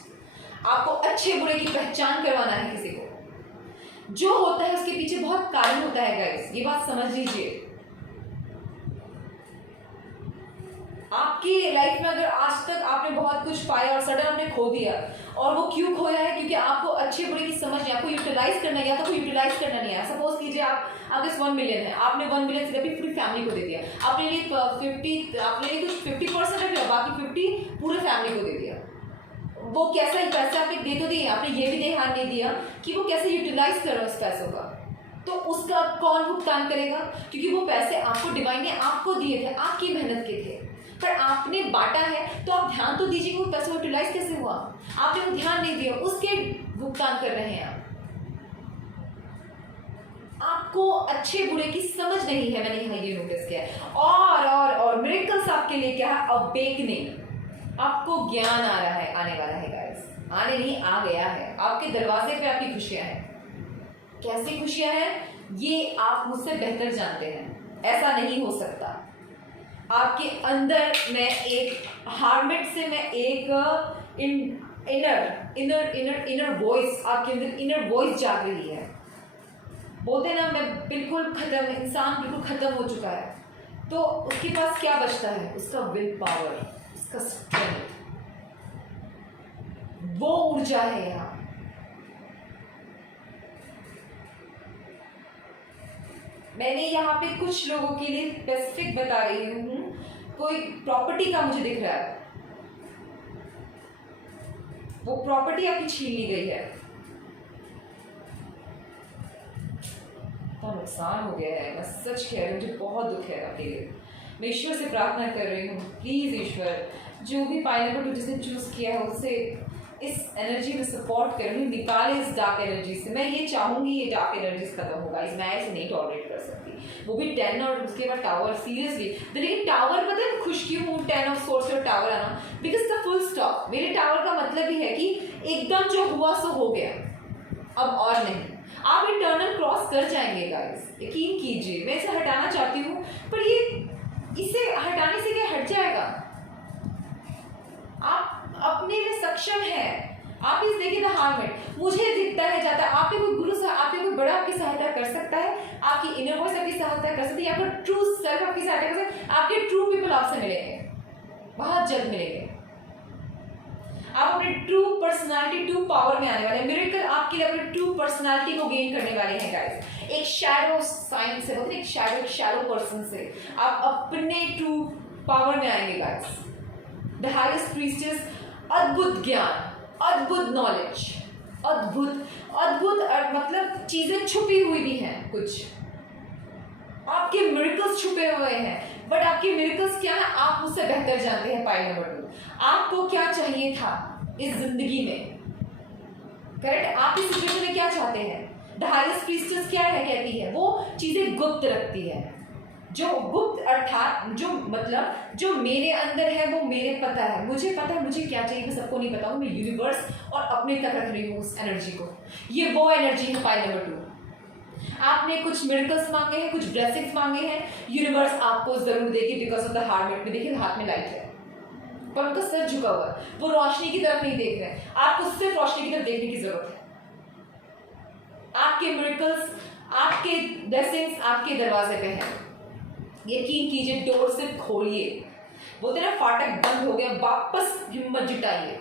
आपको अच्छे बुरे की पहचान करवाना है किसी को। जो होता है उसके पीछे बहुत कारण होता है गाइस, ये बात समझ लीजिए। आपकी लाइफ में अगर आज तक आपने बहुत कुछ पाया और सडन आपने खो दिया, और वो क्यों खोया है? क्योंकि आपको अच्छे बुरे की समझ नहीं, आपको यूटिलाइज करना है, या तो यूटिलाइज करना नहीं है। सपोज कीजिए आपके 1 मिलियन है, आपने 1 मिलियन सिर्फ अपनी पूरी फैमिली को दे दिया, आपने लिए 50, आपने लिए कुछ 50% रख लिया, बाकी 50 पूरे फैमिली को दे दिया। वो कैसा ही पैसे आपने दे तो दिए, आपने ये भी ध्यान नहीं दिया कि वो कैसे यूटिलाइज कर रहा है उस पैसों का, तो उसका कौन भुगतान करेगा? क्योंकि वो पैसे आपको डिवाइन ने आपको दिए थे, आपकी मेहनत के थे, पर आपने बांटा है, तो आप ध्यान तो दीजिए वो पैसा यूटिलाइज कैसे हुआ। आपने वो ध्यान नहीं दिया, उसके भुगतान कर रहे हैं आप। आपको अच्छे बुरे की समझ नहीं है, मैंने यहाँ ये नोटिस किया है। और मिरेकल्स आपके लिए क्या है? अवेकनिंग। आपको ज्ञान आ रहा है, आने वाला है गाइस, आने नहीं आ गया है। आपके दरवाजे पे आपकी खुशियां हैं। कैसी खुशियां हैं ये आप मुझसे बेहतर जानते हैं, ऐसा नहीं हो सकता। आपके अंदर मैं एक हार्मेट से मैं एक इनर वॉइस, आपके अंदर इनर वॉइस जाग रही है। बोलते ना मैं बिल्कुल खत्म, इंसान बिल्कुल खत्म हो चुका है, तो उसके पास क्या बचता है? उसका विल पावर, उसका स्ट्रेंथ, वो ऊर्जा है यहाँ। मैंने यहाँ पे कुछ लोगों के लिए स्पेसिफिक बता रही हूँ। कोई प्रॉपर्टी का मुझे दिख रहा है, वो प्रॉपर्टी आपकी छीन ली गई है, बहुत नुकसान हो गया है। मैं सच कह रही हूँ, मुझे बहुत दुख है आपके लिए। मैं ईश्वर से प्रार्थना कर रही हूँ, प्लीज ईश्वर, जो भी पाइनएप्पल जिसने चूज किया है उसे इस एनर्जी में सपोर्ट कर रही हूँ, निकाले इस डार्क एनर्जी से। मैं ये चाहूंगी ये डार्क एनर्जीज खत्म होगा, इस मैं इसे नहीं टॉलरेट कर सकती। वो भी 10 और उसके बाद टावर, सीरियसली। लेकिन टावर पता है खुश क्यों हूँ? 10 ऑफ सोर्स और टावर आना, बिकॉज द फुल स्टॉप। मेरे टावर का मतलब ही है कि एकदम जो हुआ सो हो गया, अब और नहीं। आप इंटरनल क्रॉस कर जाएंगे गाइस, यकीन कीजिए। मैं इसे हटाना चाहती हूँ, पर ये इसे हटाने से क्या हट जाएगा? आप अपने में सक्षम है। आप इस देखिए ना हार्मेट, मुझे दिखता है जाता है। आपके कोई गुरु से, आपके कोई बड़ा आपकी सहायता कर सकता है, आपकी इनर वॉइस आपकी सहायता कर सकती है, आपका ट्रू सेल्फ आपकी सहायता कर सकता है। आपके ट्रू पीपल आपसे मिलेंगे, बहुत जल्द मिलेंगे। आप अपने ट्रू पर्सनालिटी, ट्रू पावर में आने वाले हैं। मिरेकल आपके लिए अपने ट्रू पर्सनालिटी को गेन करने वाले हैं गाइस। एक शैडो साइन से, बोलते हैं एक शैडो पर्सन से आप अपने ट्रू पावर में आएंगे गाइस। द हाईएस्ट प्रीस्टेस, अद्भुत ज्ञान, अद्भुत नॉलेज, अद्भुत मतलब चीजें छुपी हुई भी हैं। कुछ आपके मिरेकल्स छुपे हुए हैं, बट आपके मिरेकल्स क्या है आप मुझसे बेहतर जानते हैं। पाई नंबर 2, आपको क्या चाहिए था इस जिंदगी में? करेक्ट, आप इस सिचुएशन में क्या चाहते हैं? द हाईएस्ट प्रीस्टेस क्या है कहती है? वो चीजें गुप्त रखती है। जो गुप्त अर्थात जो मतलब जो मेरे अंदर है वो मेरे पता है, मुझे पता है मुझे क्या चाहिए, मैं सबको नहीं बताऊँ। मैं यूनिवर्स और अपने तक रख रही हूँ उस एनर्जी को। ये वो एनर्जी है पाई नंबर 2। आपने कुछ मिरेकल्स मांगे हैं, कुछ ब्लेसिंग्स मांगे हैं, यूनिवर्स आपको जरूर देगी। बिकॉज ऑफ द हार्ट में देखिए हाथ में लाइट है, पर उनका सर झुका हुआ है, वो रोशनी की तरफ नहीं देख रहे हैं। आपको सिर्फ रोशनी की तरफ देखने की जरूरत है। आपके मिरेकल्स, आपके ब्लेसिंग्स आपके दरवाजे पे हैं। यकीन कीजिए, डोर से खोलिए। बोलते ना फाटक बंद हो गया, वापस हिम्मत जुटाइए।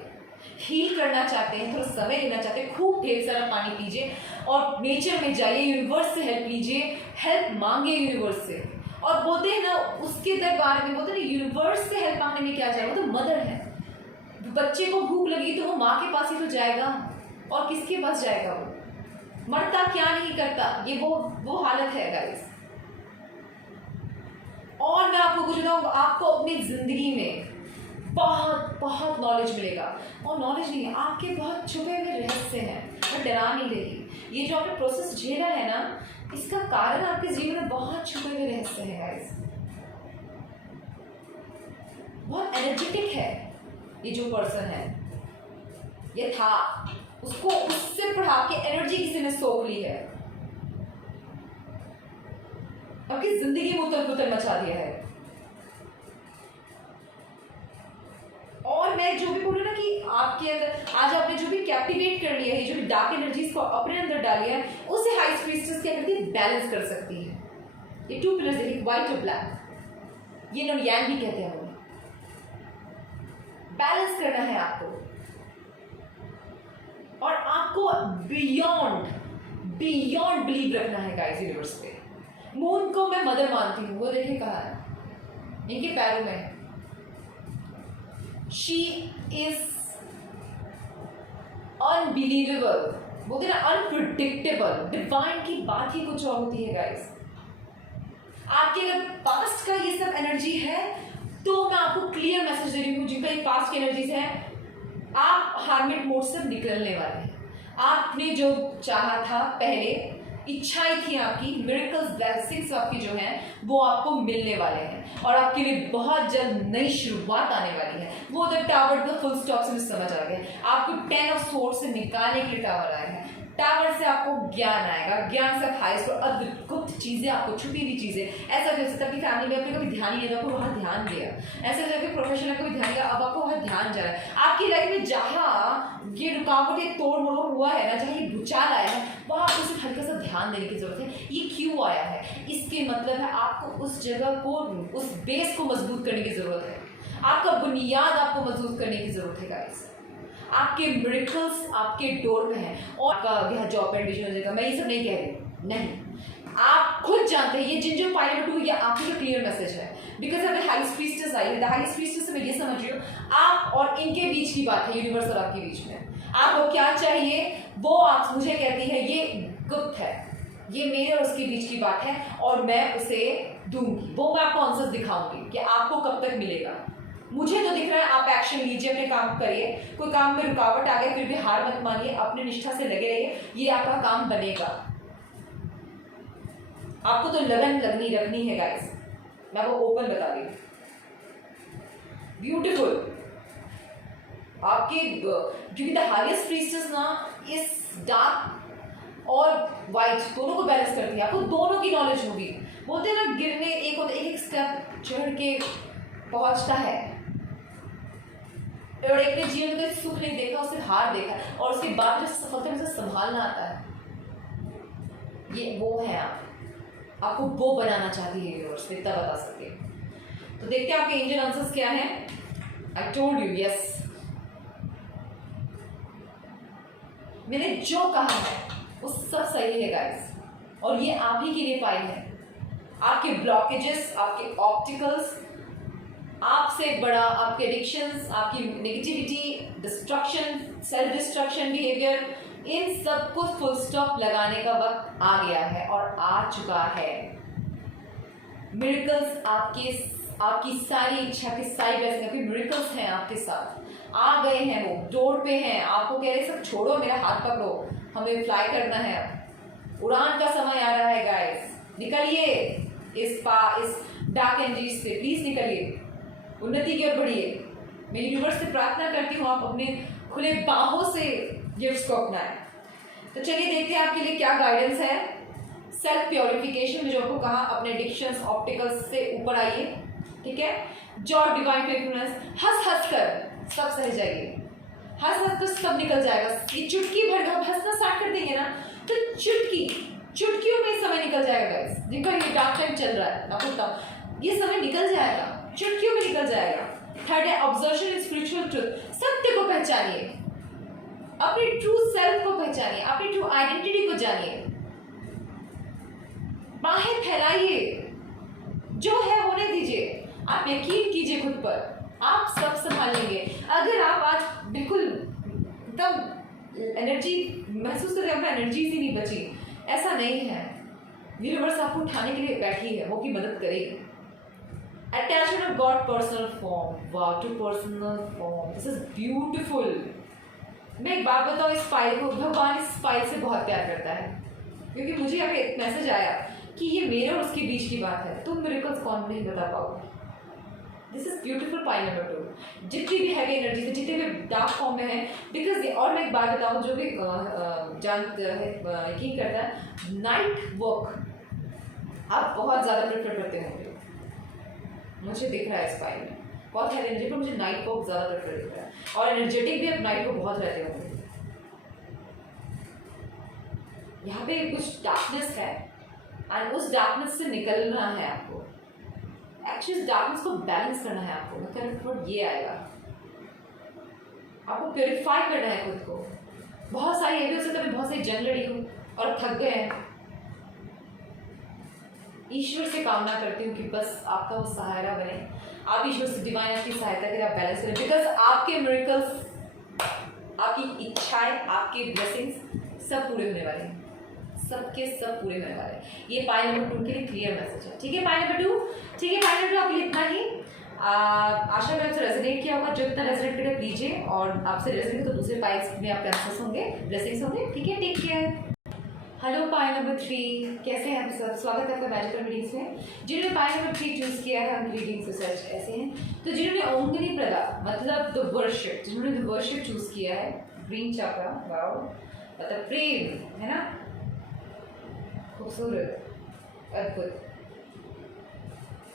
हील करना चाहते हैं, थोड़ा समय लेना चाहते हैं, खूब ढेर सारा पानी पीजिए और नेचर में जाइए। यूनिवर्स से हेल्प लीजिए, हेल्प मांगे यूनिवर्स से। और बोलते हैं ना उसके दरबार में, बोलते हैं ना यूनिवर्स से हेल्प मांगने में क्या जाएगा? वो तो मदर है। बच्चे को भूख लगी तो वो माँ के पास ही तो जाएगा, और किसके पास जाएगा? वो मरता क्या नहीं करता, ये वो हालत है गाइस। और मैं आपको कुछ बताऊँ, आपको अपनी जिंदगी में बहुत नॉलेज मिलेगा। और नॉलेज नहीं है, आपके बहुत छुपे हुए रहस्य हैं। मैं डरा नहीं रही, ये जो आपने प्रोसेस झेला है ना, इसका कारण आपके जीवन में बहुत छुपे हुए रहस्य हैं गाइस। बहुत एनर्जेटिक है ये जो पर्सन है, ये था, उसको उससे पढ़ा के एनर्जी किसी ने सोख ली है, आपकी जिंदगी में उथल पुथल मचा दिया है। और मैं जो भी बोलूँ ना कि आपके अंदर आज आपने जो भी कैप्टिवेट कर लिया है, जो भी डार्क एनर्जीज को अपने अंदर डाली है, उसे हाई प्रीस्टेस क्या करती है, बैलेंस कर सकती है। ये 2 पिलर्स देखिए, व्हाइट और ब्लैक, ये नो यांग भी कहते हैं उन्हें। बैलेंस करना है आपको, और आपको बियॉन्ड बिलीव रखना है गाइस यूनिवर्स पे। मून को मैं मदर मानती हूँ, वो देखिए कहा है इनके पैरों में, शी इज अनबिलीवेबल, बोलते ना अनप्रिडिक्टेबल। डिवाइन की बात ही कुछ और होती है गाइस। आपके अगर पास्ट का ये सब एनर्जी है तो मैं आपको क्लियर मैसेज दे रही हूँ, जिनका ये पास्ट की एनर्जीज है, आप हार्मिट मोड से निकलने वाले हैं। आपने जो चाहा था पहले, इच्छाएं थी आपकी, मिरेकल्स ब्लेसिंग्स आपकी जो हैं वो आपको मिलने वाले हैं, और आपके लिए बहुत जल्द नई शुरुआत आने वाली है। वो the tower the full stop से समझ आ गया। आपको 10 ऑफ सोर्ड से निकालने के लिए टावर आया है। टावर से आपको ज्ञान आएगा, ज्ञान से हाइस्ट और अद्भुत चीजें, आपको छुपी हुई चीजें। ऐसा भी हो सकता है कि फैमिली में आपने कभी ध्यान नहीं दिया, आपको वहाँ ध्यान दिया। ऐसा जगह प्रोफेशन में कभी ध्यान दिया, अब आपको वहाँ ध्यान जा रहा है। आपकी लाइफ में जहाँ ये रुकावटें तोड़ मोड़ हुआ है ना, जहाँ ये भूचाल आया है, वहाँ आपको सिर्फ हल्का सा ध्यान देने की जरूरत है। ये क्यों आया है, इसके मतलब है आपको उस जगह को, उस बेस को मजबूत करने की जरूरत है। आपका बुनियाद आपको मजबूत करने की जरूरत है गाइस। आपके मिरेकल्स आपके डोर पे हैं, और आपका यह जॉब एडमिशन हो जाएगा। मैं ये सब नहीं कह रही, नहीं, आप खुद जानते हैं। ये जिन जो फाइल नंबर 2 ये आपके लिए क्लियर मैसेज है, बिकॉज अगर हाई प्रीस्टेस आई है, द हाई प्रीस्टेस से मैं ये समझ रही हूँ आप और इनके बीच की बात है, यूनिवर्स और आपके बीच में। आपको क्या चाहिए वो आप मुझे कहती है, ये गुप्त है, ये मेरे और उसके बीच की बात है, और मैं उसे दूंगी। वो मैं आपको आंसर दिखाऊंगी कि आपको कब तक मिलेगा। मुझे तो दिख रहा है आप एक्शन लीजिए, अपने काम करिए। कोई काम में रुकावट आ गई फिर भी हार मत मानिए, अपने निष्ठा से लगे रहिए, ये आपका काम बनेगा। आपको तो लगन रखनी है गाइस, मैं वो ओपन बता रही हूँ। ब्यूटीफुल, आपकी क्योंकि द हाईएस्ट प्रीस्टेस ना इस डार्क और वाइट दोनों को बैलेंस करती है। आपको दोनों की नॉलेज होगी। बोलते हैं ना, गिरने एक होता, एक स्टेप चढ़ के पहुंचता है, और एक ने जीवन में सुख नहीं देखा, उसने हार देखा, और उसके बाद जो सफलता में संभालना आता है, ये वो है आपको वो बनाना चाहती है यूनिवर्स, इतना बता सकते हैं। तो देखते हैं आपके एंजल आंसर्स क्या हैं। आई टोल्ड यू, यस, मैंने जो कहा है वो सब सही है गाइस, और ये आप ही के लिए फाइल है। आपके ब्लॉकेजेस, आपके ऑब्स्टिकल्स, आपसे बड़ा आपके एडिक्शंस, आपकी negativity, destruction, self destruction behaviour, इन सब को फुल स्टॉप लगाने का वक्त आ गया है और आ चुका है। मिरेकल्स आपकी सारी इच्छा की सारी ब्लेसिंग, आपके मिरेकल्स हैं आपके साथ, आ गए हैं, वो डोर पे हैं। आपको कह रहे सब छोड़ो, मेरा हाथ पकड़ो, हमें फ्लाई करना है, उड़ान का समय आ रहा है गाइस। निकलिए इस डार्क एनर्जी से, प्लीज निकलिए, उन्नति की ओर बढ़िए। मैं यूनिवर्स से प्रार्थना करती हूँ आप अपने खुले बाहों से गिफ्ट्स को अपनाएं। तो चलिए देखते हैं आपके लिए क्या गाइडेंस है। सेल्फ प्योरिफिकेशन में जो आपको कहा, अपने एडिक्शंस, ऑप्टिकल्स से ऊपर आइए, ठीक है। जॉय डिवाइन फेथफुलनेस, हंस हंस कर सब सह जाइए, हंस हंस तो सब निकल जाएगा। ये चुटकी भर हम हंसना स्टार्ट कर देंगे ना, तो चुटकियों में समय निकल जाएगा गाइस। जिनका ये डार्क टाइम चल रहा है, आपको बताऊं, ये समय निकल जाएगा, चुटकियों में निकल जाएगा। थर्ड है ऑब्जर्वेशन इन स्पिरिचुअल ट्रूथ। सत्य को पहचानिए, अपनी ट्रू सेल्फ को पहचानिए, अपनी ट्रू आइडेंटिटी को जानिए, बाहर फैलाइए, जो है होने दीजिए। आप यकीन कीजिए खुद पर, आप सब संभाल लेंगे। अगर आप आज बिल्कुल एकदम एनर्जी महसूस करते हैं, एनर्जी ही नहीं बची, ऐसा नहीं है। यूनिवर्स आपको उठाने के लिए बैठी है, वो की मदद करेगी। Attachment of God personal form, wow, to personal form, this is beautiful। मैं एक बात बताऊँ, इस फाइल को भगवान इस फाइल से बहुत प्यार करता है, क्योंकि मुझे यहाँ पे एक मैसेज आया कि ये मेरे और उसके बीच की बात है, तुम मिरेकल्स कौन नहीं बता पाओगे। This is beautiful file number 2। जितनी भी हैवी एनर्जी है, जितने भी डार्क फॉर्म में है, बिकॉज और मैं एक बात बताऊँ, जो भी जानता है, यकीन करता है, नाइट वर्क आप बहुत ज़्यादा प्रेफर करते होंगे, मुझे दिख रहा है इस फाइल में। बहुत हैवी एनर्जी, पर मुझे नाइट वॉक ज़्यादा प्रेफर दिख रहा है, और एनर्जेटिक भी अब नाइट को बहुत रहते होंगे। यहाँ पे कुछ डार्कनेस है एंड उस डार्कनेस से निकलना है आपको। एक्चुअली इस डार्कनेस को बैलेंस करना है आपको, मतलब ये आएगा, आपको प्योरीफाई करना है खुद को। बहुत सारी ये भी हो सकता है बहुत सारी जंग लड़ी हूँ और थक गए हैं। ईश्वर से कामना करती हूँ कि बस आपका वो सहारा बने, आप ईश्वर से डिवाइन आपकी सहायता करें, आप बैलेंस करें, बिकॉज आपके मिरेकल्स, आपकी इच्छाएं, आपके ब्लेसिंग्स सब पूरे होने वाले हैं, सबके सब पूरे होने वाले हैं। ये पाई नंबर 2 के लिए क्लियर मैसेज है। ठीक है पाई नंबर 2, ठीक है पाई नंबर 2 आपके लिए इतना ही। आशा मैं आपसे रेजोनेट किया होगा, जो इतना रेजोनेट करे लीजिए, और आपसे रेजोनेट तो दूसरे पाइल्स में आपके आंसर्स होंगे, ब्लेसिंग्स होंगे। ठीक है, टेक केयर। हेलो पाई नंबर 3, कैसे हैं आप सब? स्वागत है आपका मैजिकल रीडिंग्स में। जिन्होंने पाई नंबर 3 चूज किया है, उनकी रीडिंग्स रिसर्च ऐसे हैं। तो जिन्होंने ओंगनी प्रदा मतलब द वर्शिप, जिन्होंने द वर्शिप चूज किया है, ग्रीन चक्रा, वाओ, मतलब प्रेम है ना, खूबसूरत, अद्भुत।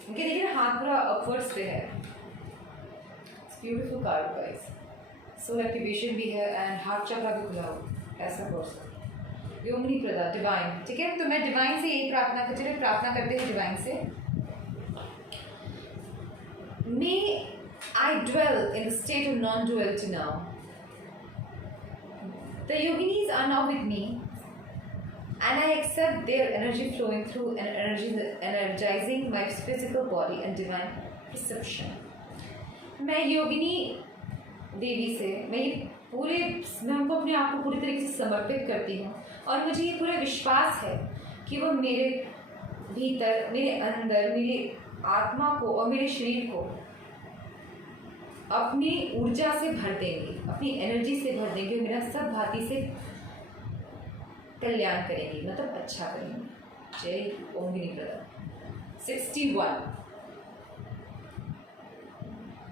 उनके देखिए ना हाथ पूरा अपवर्ड्स पे है, beautiful card guys. Soul activation भी है एंड हार्ट चक्रा भी खुला हो, ऐसा पर्सन योगिनी प्रदा डिवाइन। ठीक है, तो मैं डिवाइन से यही प्रार्थना करते हैं डिवाइन से, may I dwell in the state of non duality now, the yoginis are now with me and I accept their energy flowing through and energizing my physical body and divine perception. मैं योगिनी देवी से मैं उनको अपने आप को पूरी तरीके से समर्पित करती हूँ, और मुझे ये पूरा विश्वास है कि वो मेरे भीतर, मेरे अंदर, मेरी आत्मा को और मेरे शरीर को अपनी ऊर्जा से भर देंगी, अपनी एनर्जी से भर देंगी, और मेरा सब भांति से कल्याण करेंगी, मतलब अच्छा करेंगी। जय ओंगिनी प्रदा। 61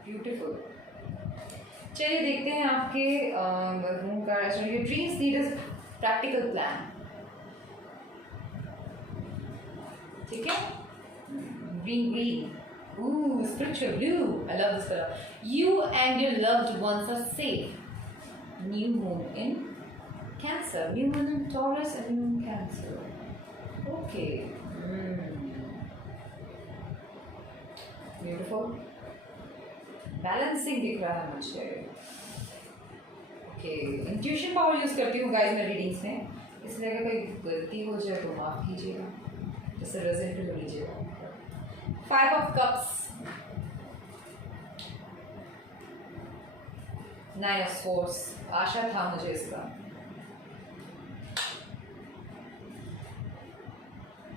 ब्यूटीफुल। चलिए देखते हैं आपके रूम का dreams need a practical plan. ठीक है, green ooh, spiritual blue, I love this color. You and your loved ones are safe. New moon in Cancer, new moon in Taurus and new moon in Cancer. Okay. Beautiful. Balancing दिख रहा है मुझे. Okay. Intuition power use करती हूँ guys मैं readings में, इसलिए अगर कोई गलती हो जाए तो माफ कीजिएगा, जैसे रेजेंट हो लीजिएगा। 5 of Cups, 9 of Swords, आशा था मुझे इसका।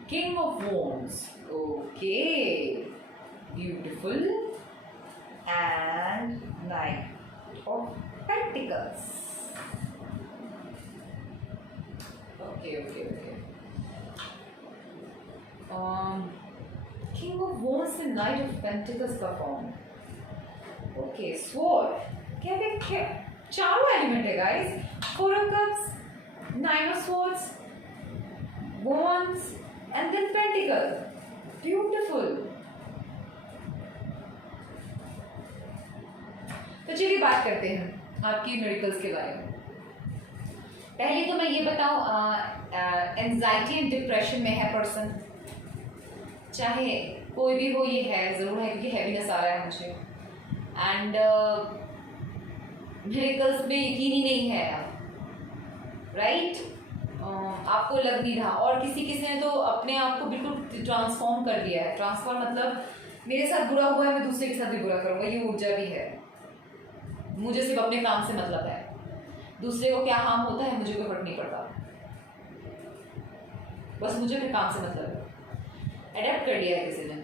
King of Wands, okay, beautiful, and Knight of Pentacles. Okay. King of Wands and Knight of Pentacles का फॉर्म। Okay, Sword, क्या चारों एलिमेंट है guys. 4 of Cups, 9 of Swords, Wands, and then Pentacle. Beautiful. तो चलिए बात करते हैं आपकी मिरेकल्स के बारे में। पहले तो मैं ये बताऊं, एंजाइटी एंड डिप्रेशन में है पर्सन, चाहे कोई भी हो, ये है ज़रूर है, क्योंकि हैवीनेस आ रहा है मुझे, एंड मिरेकल्स में यकीन ही नहीं है, राइट? आपको लग नहीं रहा, और किसी ने तो अपने आप को बिल्कुल ट्रांसफॉर्म कर दिया है। ट्रांसफॉर्म मतलब मेरे साथ बुरा हुआ है, मैं दूसरे के साथ भी बुरा करूँगा, ये ऊर्जा भी है। मुझे सिर्फ अपने काम से मतलब है, दूसरे को क्या हार्म होता है मुझे कोई फर्क नहीं पड़ता, बस मुझे अपने काम से मतलब है। अडेप्ट कर लिया है किसी ने।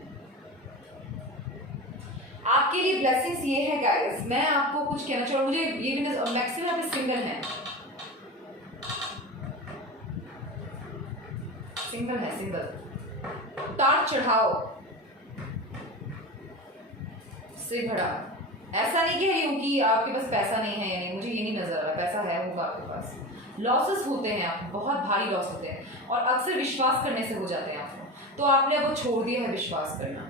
आपके लिए ब्लेसिंग्स ये है गाइस, मैं आपको कुछ कहना चाहूँ, मुझे ये भी मैक्सिमम आप सिंगल है, सिंगल उतार चढ़ाओ से भरा। ऐसा नहीं कह रही हूँ कि आपके पास पैसा नहीं है या नहीं, मुझे ये नहीं नजर आ रहा, पैसा है, होगा आपके पास। लॉसेस होते हैं, आप बहुत भारी लॉस होते हैं, और अक्सर विश्वास करने से हो जाते हैं आपको, तो आपने अब वो छोड़ दिया है विश्वास करना।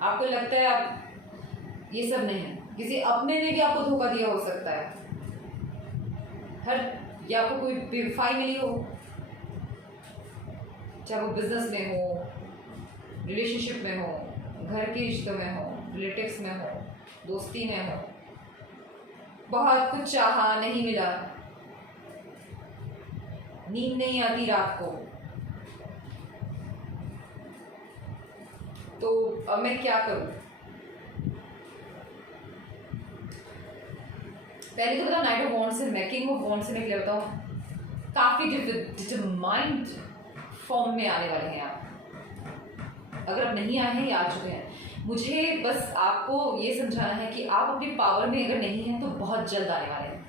आपको लगता है आप ये सब नहीं, किसी अपने ने भी आपको धोखा दिया हो सकता है, या आपको कोई बेवफाई मिली हो, चाहे वो बिजनेस में हो, रिलेशनशिप में हो, घर के रिश्तों में हो, रिलेटिव्स में हो, दोस्ती में हो, बहुत कुछ चाहा नहीं मिला, नींद नहीं आती रात को, तो अब मैं क्या करूं? पहले तो बताओ नाइट ऑफ वॉन्ड्स से मैं किंग ऑफ वॉन्ड्स से मैं क्या बताऊं, काफी डिटरमाइंड फॉर्म में आने वाले हैं आप। अगर आप नहीं आए हैं या आ चुके हैं, मुझे बस आपको ये समझाना है कि आप अपनी पावर में अगर नहीं हैं तो बहुत जल्द आने वाले हैं।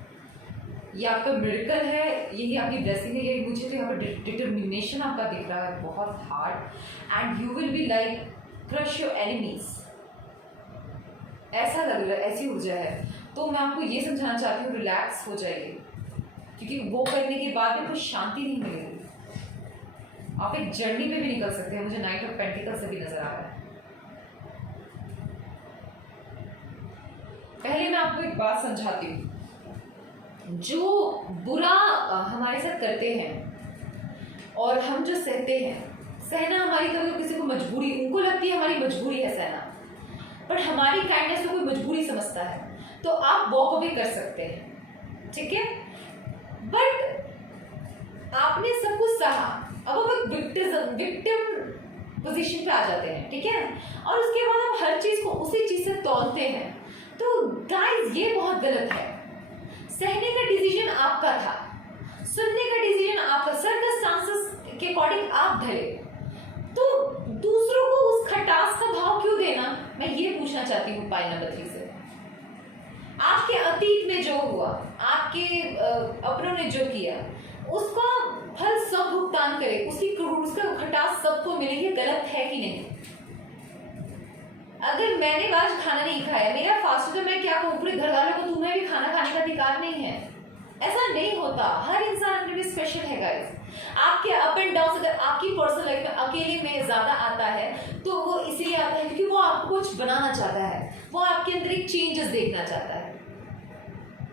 ये आपका मिरेकल है, यही आपकी ब्लेसिंग है। ये मुझे तो यहाँ पर डिटर्मिनेशन आपका दिख रहा है बहुत hard, and you will be like crush your enemies, ऐसा लग रहा है, ऐसी ऊर्जा है। तो मैं आपको ये समझाना चाहती हूँ, रिलैक्स हो जाइए, क्योंकि वो करने के बाद में कुछ शांति नहीं मिलेगी। आप एक जर्नी पे भी निकल सकते हैं, मुझे नाइट ऑफ पेंटिकल से भी नजर आ रहा है। पहले मैं आपको एक बात समझाती हूँ, जो बुरा हमारे साथ करते हैं और हम जो सहते हैं, सहना हमारी कभी किसी को मजबूरी, उनको लगती है हमारी मजबूरी है सहना, पर हमारी काइंडनेस को कोई मजबूरी समझता है, तो आप वॉक अवे कर सकते हैं, ठीक है। बट आपने सब कुछ सहा, अब हम विक्टिम पोजीशन पे आ जाते हैं, ठीक है, और उसके बाद हम हर चीज को उसी चीज से तौलते हैं, तो गाइस ये बहुत गलत है। सहने का डिसीजन आपका था, सुनने का डिसीजन आपका, सर्कमस्टांसेस के अकॉर्डिंग आप ढले, तो दूसरों को उस खटास का भाव क्यों देना, मैं ये पूछना चाहती हूँ पाई नंबर 3 से। आपके अतीत में जो हुआ, आपके अपनों ने जो किया, उसका फल सब भुगतान करे, उसका खटास सबको मिले, ये गलत है कि नहीं? अगर मैंने आज खाना नहीं खाया, मेरा फास्ट, तो मैं क्या कहूँ पूरे घर वालों को तुम्हें भी खाना खाने का अधिकार नहीं है? ऐसा नहीं होता, हर इंसान अपने भी स्पेशल है गाइस। आपके अप एंड डाउन अगर आपकी पर्सनल लाइफ में अकेले में ज्यादा आता है, तो वो इसलिए आता है क्योंकि वो आपको कुछ बनाना चाहता है, वो आपके अंदर एक चेंजेस देखना चाहता है।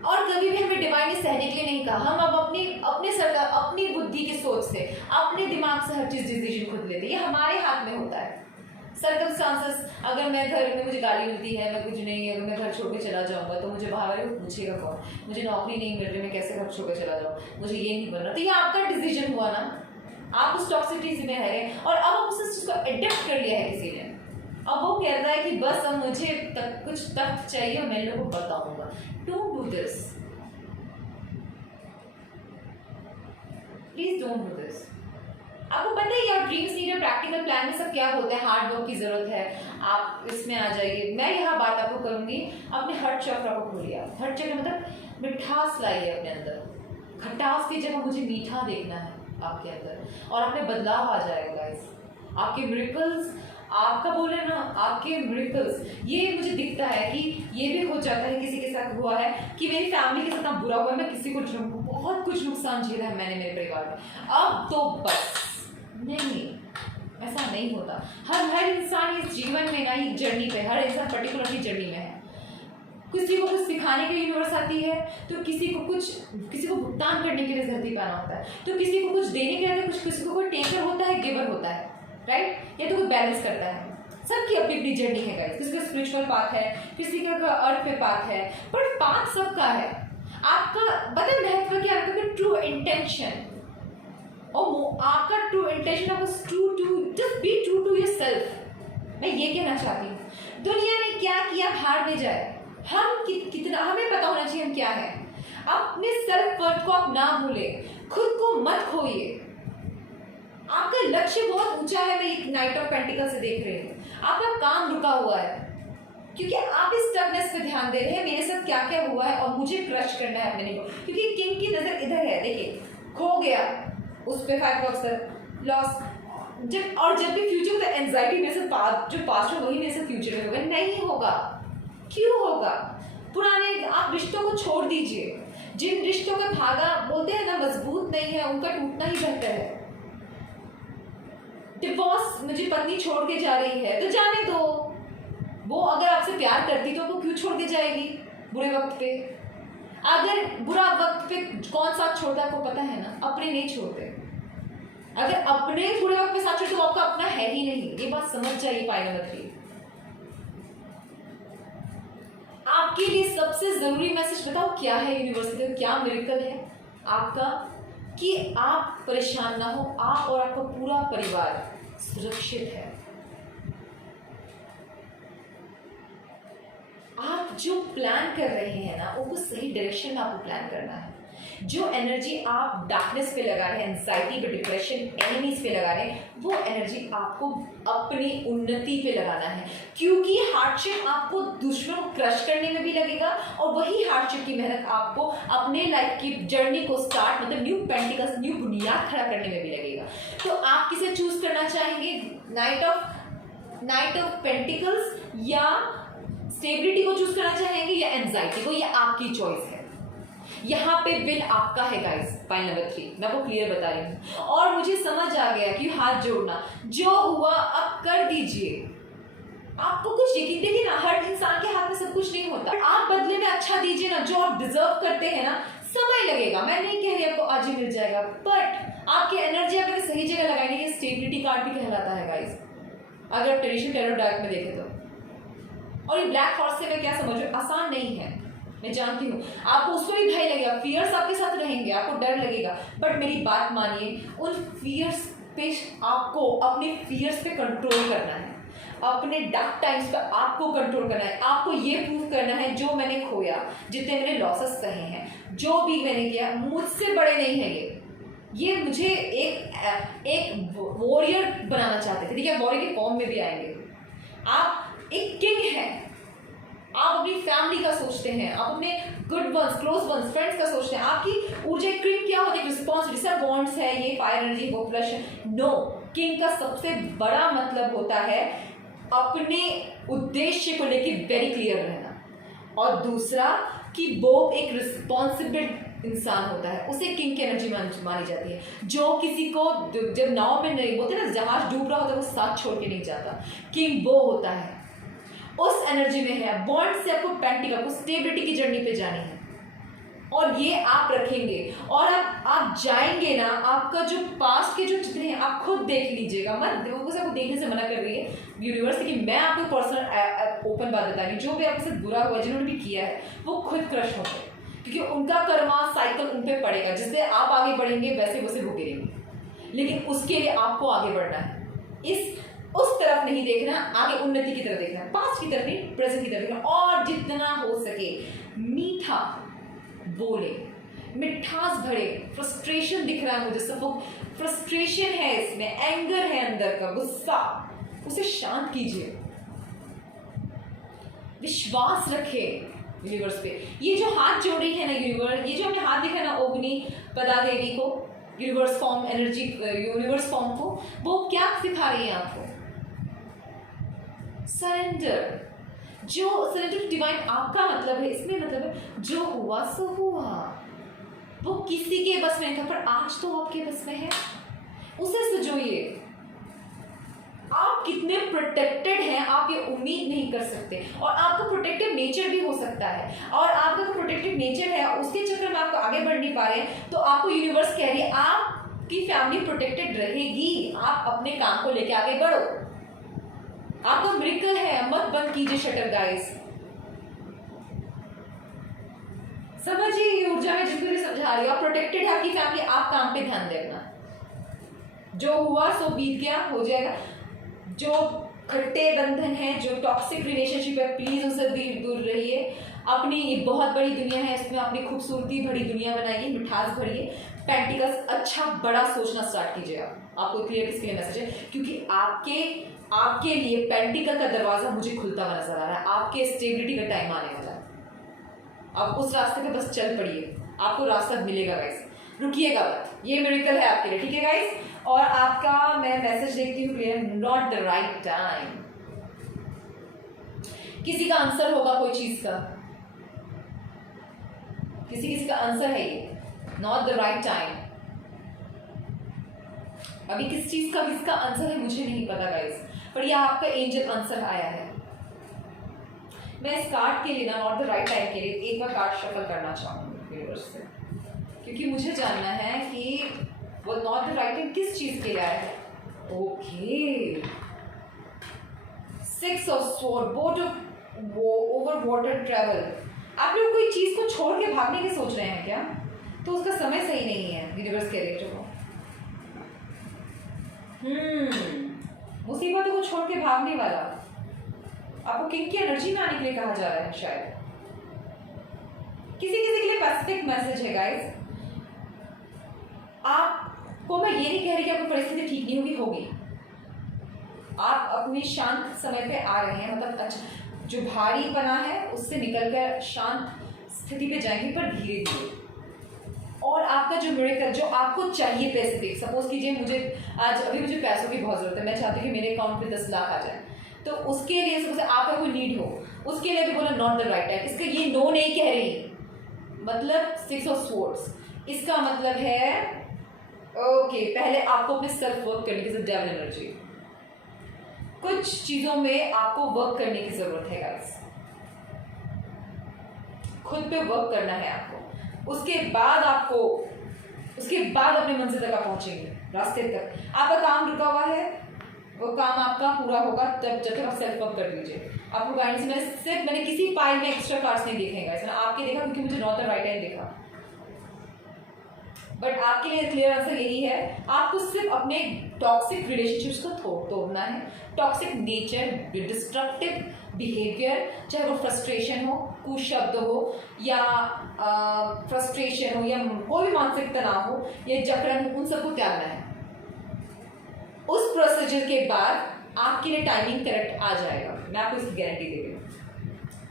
और कभी भी हमें डिवाइन ने सहने के लिए नहीं कहा, हम अब अपनी बुद्धि की सोच से, अपने दिमाग से हर चीज डिसीजन खुद लेते हैं, ये हमारे हाथ में होता है। सर्कमस्टांसेस, अगर मैं घर में मुझे गाली मिलती है, मैं कुछ नहीं, अगर मैं घर छोड़ के चला जाऊंगा तो मुझे बाहर वाले को पूछेगा कौन, मुझे नौकरी नहीं मिल रही, मैं कैसे घर छोड़ के चला जाऊँ, मुझे ये नहीं बनना, तो ये आपका डिसीजन हुआ ना, आप उस टॉक्सिसिटी में रह रहे, और अब उस चीज को एडेप्ट कर लिया है किसी ने, अब वो कहता है कि बस अब मुझे कुछ तक चाहिए और मैं लोगों को बताऊंगा। Don't do this, please don't do this. आपको पता है यार, ड्रीम्स नीड प्रैक्टिकल प्लान में सब क्या होता है, हार्ड वर्क की जरूरत है, आप इसमें आ जाइए। मैं यहाँ बात आपको करूंगी, अपने हार्ट चक्र को खोलिए। हार्ट चक्र मतलब मिठास लाइए अपने अंदर, खटास की जगह मुझे मीठा देखना है आपके अंदर, और आप में बदलाव आ जाएगा गाइस। आपके मिरेकल्स, आपका बोले ना, आपके मिरेकल्स, ये मुझे दिखता है कि ये भी हो जाता है, किसी के साथ हुआ है कि मेरी फैमिली के साथ बुरा हुआ है, मैं किसी को बहुत कुछ नुकसान झेला है मैंने मेरे परिवार में, अब तो बस नहीं, ऐसा नहीं होता। हर इंसान इस जीवन में ना, एक जर्नी पे, हर इंसान पर्टिकुलरली जर्नी में है। किसी को कुछ सिखाने के लिए यूनिवर्स आती है, तो किसी को भुगतान करने के लिए धरती पे आना होता है, तो किसी को कुछ देने के लिए, किसी को कोई टेकर होता है, गिवर होता है, राइट, या तो कोई बैलेंस करता है। सबकी अपनी अपनी जर्नी है गाइस, किसी का स्पिरिचुअल पाथ है, किसी का अर्थ पे पाथ है, पर पाथ सबका है। आपका बता महत्व क्या है, आपका ट्रू इंटेंशन, और आपका ट्रू इंटेंशन आपको just be true to yourself. मैं ये कहना चाहती हूँ, दुनिया ने क्या किया भाड़ में जाए, हम कितना, हमें पता होना चाहिए हम क्या है। अपने सेल्फ वर्थ को आप ना भूलें, खुद को मत खोइए। आपका लक्ष्य बहुत ऊंचा है, मैं एक नाइट ऑफ पेंटिकल से देख रही हूँ, आपका काम रुका हुआ है क्योंकि आप इस स्टकनेस पे ध्यान दे रहे हैं, मेरे साथ क्या क्या हुआ है और मुझे क्रश करना है अपने को, क्योंकि किंग की नजर इधर है, देखिए खो गया उस पे 5 अक्सर लॉस, जब भी फ्यूचर में एंजाइटी मेरे साथ, जो पास्ट में वही मेरे साथ फ्यूचर में होगा, नहीं होगा। क्यों होगा? पुराने आप रिश्तों को छोड़ दीजिए, जिन रिश्तों का धागा बोलते हैं ना मजबूत नहीं है, उनका टूटना ही बेहतर है। डिवोर्स, मुझे पत्नी छोड़ के जा रही है तो जाने दो, वो अगर आपसे प्यार करती तो वो क्यों छोड़ के जाएगी बुरे वक्त पे? अगर बुरा वक्त पे कौन साथ छोड़ता है आपको पता है ना, अपने नहीं छोड़ते। अगर अपने बुरे वक्त पे साथ छोड़ते तो आपका अपना है ही नहीं, ये बात समझ जाइए। पाई नंबर 3, आपके लिए सबसे जरूरी मैसेज बताओ क्या है यूनिवर्सिटी का, क्या मिरेकल है आपका कि आप परेशान ना हो, आप और आपका पूरा परिवार सुरक्षित है। आप जो प्लान कर रहे हैं ना वो सही डायरेक्शन में आपको प्लान करना है। जो एनर्जी आप डार्कनेस पे लगा रहे हैं, एंजाइटी पे, डिप्रेशन, एनिमीज पे लगा रहे हैं, वो एनर्जी आपको अपनी उन्नति पे लगाना है। क्योंकि हार्डशिप आपको दुश्मन को क्रश करने में भी लगेगा और वही हार्डशिप की मेहनत आपको अपने लाइफ की जर्नी को स्टार्ट मतलब न्यू पेंटिकल्स, न्यू बुनियाद खड़ा करने में भी लगेगा। तो आप किसे चूज करना चाहेंगे, नाइट ऑफ पेंटिकल्स या स्टेबिलिटी को चूज करना चाहेंगे या एंजाइटी को? ये आपकी चॉइस है। यहाँ पे विल आपका है गाइस। पॉइंट नंबर 3 मैं आपको क्लियर बता रही हूँ और मुझे समझ आ गया कि हाथ जोड़ना जो हुआ अब कर दीजिए। आपको कुछ यकीन, देखिए ना, हर इंसान के हाथ में सब कुछ नहीं होता। आप बदले में अच्छा दीजिए ना, जो आप डिजर्व करते हैं ना। समय लगेगा, मैं नहीं कह रही आपको आज ही मिल जाएगा, बट आपकी एनर्जी अगर सही जगह लगाएंगे। ये स्टेबिलिटी कार्ड भी कहलाता है गाइस, अगर आप ट्रेडिशनल टैरो डार्क में देखें तो। और ये ब्लैक हॉर्स से मैं क्या समझ रही हूँ, आसान नहीं है, मैं जानती हूँ। आपको उसको भी भय लगेगा, फियर्स आपके साथ रहेंगे, आपको डर लगेगा, बट मेरी बात मानिए, उन फियर्स पे आपको अपने फियर्स पे कंट्रोल करना है। अपने डार्क टाइम्स पे आपको कंट्रोल करना है। आपको ये प्रूव करना है जो मैंने खोया, जितने मैंने लॉसेस सहे हैं, जो भी मैंने किया, मुझसे बड़े नहीं है ये मुझे एक वॉरियर बनाना चाहते थे। ठीक है, वॉरियर के फॉर्म में भी आएंगे। आप एक किंग हैं, आप अपनी फैमिली का सोचते हैं, आप अपने good ones, close ones, friends का सोचते हैं। आपकी ऊर्जा क्रीम क्या होती है, रिस्पॉन्सिबिलिटी, सब बॉन्ड्स है, ये fire energy, population. No, king का सबसे बड़ा मतलब होता है अपने उद्देश्य को लेकर वेरी क्लियर रहना, और दूसरा कि वो एक रिस्पॉन्सिबल इंसान होता है, उसे किंग की एनर्जी मानी जाती है। जो किसी को जब नाव में नहीं बोलते ना, जहाज डूब रहा होता है, वो साथ छोड़ के नहीं जाता। किंग वो होता है, उस एनर्जी में है। बॉन्ड से आपको पेंटिकल को स्टेबिलिटी की जर्नी पे जानी है, और ये आप रखेंगे और आप जाएंगे ना। आपका जो पास्ट के जो चित्र हैं आप खुद देख लीजिएगा, मत लोगों से आपको देखने से मना कर रही है यूनिवर्स की। मैं आपको पर्सनल ओपन बात बता रही हूँ, जो भी आपके साथ बुरा हुआ, जिन्होंने भी किया है, वो खुद क्रश होते हैं, क्योंकि उनका कर्मा साइकिल उन पे पड़ेगा। जिससे आप आगे बढ़ेंगे वैसे वैसे वो गिरेंगे, लेकिन उसके लिए आपको आगे बढ़ना है। उस तरफ नहीं देखना, आगे उन्नति की तरफ देखना है, पास्ट की तरफ नहीं, प्रेजेंट की तरफ देखना। और जितना हो सके मीठा बोले, मिठास भरे। फ्रस्ट्रेशन दिख रहा है मुझे, सब फ्रस्ट्रेशन है इसमें, एंगर है अंदर का, गुस्सा, उसे शांत कीजिए। विश्वास रखे यूनिवर्स पे। ये जो हाथ जोड़ी है ना यूनिवर्स, ये जो हमने हाथ दिखा ना अग्नि पदा देवी को, universe form energy, universe form को, वो क्या सिखा रही है आपको? सरेंडर। जो सरेंडर डिवाइन आपका मतलब है, इसमें मतलब है जो हुआ सो हुआ, वो किसी के बस में नहीं था, पर आज तो आपके बस में है, उसे सजोइए। आप कितने प्रोटेक्टेड हैं आप ये उम्मीद नहीं कर सकते, और आपका प्रोटेक्टिव नेचर भी हो सकता है, और आपका जो प्रोटेक्टिव नेचर है उसके चक्कर में आप आगे बढ़ नहीं पा रहे हैं, तो आपको यूनिवर्स कह रही है आपकी फैमिली प्रोटेक्टेड रहेगी, आप अपने काम को लेके आगे बढ़ो। आपका मिरेकल है, मत बंद कीजिए शटर गाइस। समझिए ये ऊर्जा में जिनको भी समझा रही हो, आप प्रोटेक्टेड है, आपकी फैमिली, आप काम पे ध्यान देना। जो हुआ सो बीत गया, हो जाएगा। जो खट्टे बंधन है, जो टॉक्सिक रिलेशनशिप है, प्लीज उनसे दूर रहिए। अपनी ये बहुत बड़ी दुनिया है, इसमें अपनी खूबसूरती भरी दुनिया बनाइए, मिठास भरिए। पेंटिकल्स अच्छा बड़ा सोचना स्टार्ट कीजिए। आपको क्लियर किसके लिए मैसेज है, क्योंकि आपके लिए पेंटिकल का दरवाजा मुझे खुलता हुआ नजर आ रहा है। आपके स्टेबिलिटी का टाइम आने वाला है, आप उस रास्ते पे बस चल पड़िए, आपको रास्ता मिलेगा गाइस, रुकिएगा मत। ये मिरेकल है आपके लिए, ठीक है गाइस। और आपका मैं मैसेज देखती हूँ clear, not the right time. किसी का आंसर होगा कोई चीज का, किसी का आंसर है ये, नॉट द राइट टाइम। अभी किस चीज का किसका आंसर है मुझे नहीं पता गाइस, पर यह आपका एंजल आंसर आया है। मैं इस कार्ड के लिए ना नॉट द राइट टाइम के लिए एक बार कार्ड शफल करना चाहूँगी यूनिवर्स से, क्योंकि मुझे जानना है कि वो नॉट द राइट टाइम किस चीज़ के लिए आया है। Okay, 6 of sword, boat of over water travel. आप लोग कोई चीज़ को छोड़ के भागने की सोच रहे हैं क्या? तो उसका समय सही नहीं है यूनिवर्स कैरेक्टर को। मुसीबतों को छोड़ के भागने वाला, आपको किंग की एनर्जी में आने के लिए कहा जा रहा है शायद। किसी किसी के लिए पैसिफिक मैसेज है गाइस। आपको मैं ये नहीं कह रही कि आपकी परिस्थिति ठीक नहीं होगी, होगी। आप अपनी शांत समय पे आ रहे हैं, मतलब अच्छा जो भारी पना है उससे निकल कर शांत स्थिति पे जाएंगे, पर धीरे धीरे। और आपका जो मिरेकल जो आपको चाहिए पैसिफिक, सपोज कीजिए मुझे आज अभी मुझे पैसों की बहुत जरूरत है, मैं चाहती हूँ कि मेरे अकाउंट पे 10 लाख आ जाए, तो उसके लिए सपोज आपका कोई नीड हो, उसके लिए भी बोला नॉट द राइट टाइम। इसका ये नो नहीं कह रही, मतलब 6 ऑफ स्वॉर्ड्स, इसका मतलब है ओके पहले आपको अपने सेल्फ वर्क करने की डेविल एनर्जी, कुछ चीजों में आपको वर्क करने की जरूरत है गाइस, खुद पे वर्क करना है आपको। उसके बाद अपने मंजिल तक आप पहुंचेंगे, रास्ते तक। आपका काम रुका हुआ है, वो काम आपका पूरा होगा तब जब तक आप सेल्फ वर्क कर दीजिए। आपको गाइडेंस मैंने किसी पाइल में एक्स्ट्रा कार्ड्स नहीं देखे गाइस, मैंने आपके देखा क्योंकि मुझे नॉट द राइट टाइम देखा। बट आपके लिए क्लियर आंसर यही है, आपको सिर्फ अपने टॉक्सिक रिलेशनशिप्स को तोड़ना है। टॉक्सिक नेचर, डिस्ट्रक्टिव बिहेवियर, चाहे वो फ्रस्ट्रेशन हो, कुशब्द हो, या फ्रस्ट्रेशन हो, या कोई भी मानसिक तनाव हो, या जकड़न हो, उन सबको त्यागना है। उस प्रोसीजर के बाद आपके लिए टाइमिंग करेक्ट आ जाएगा, मैं आपको इसकी गारंटी दे रही हूँ।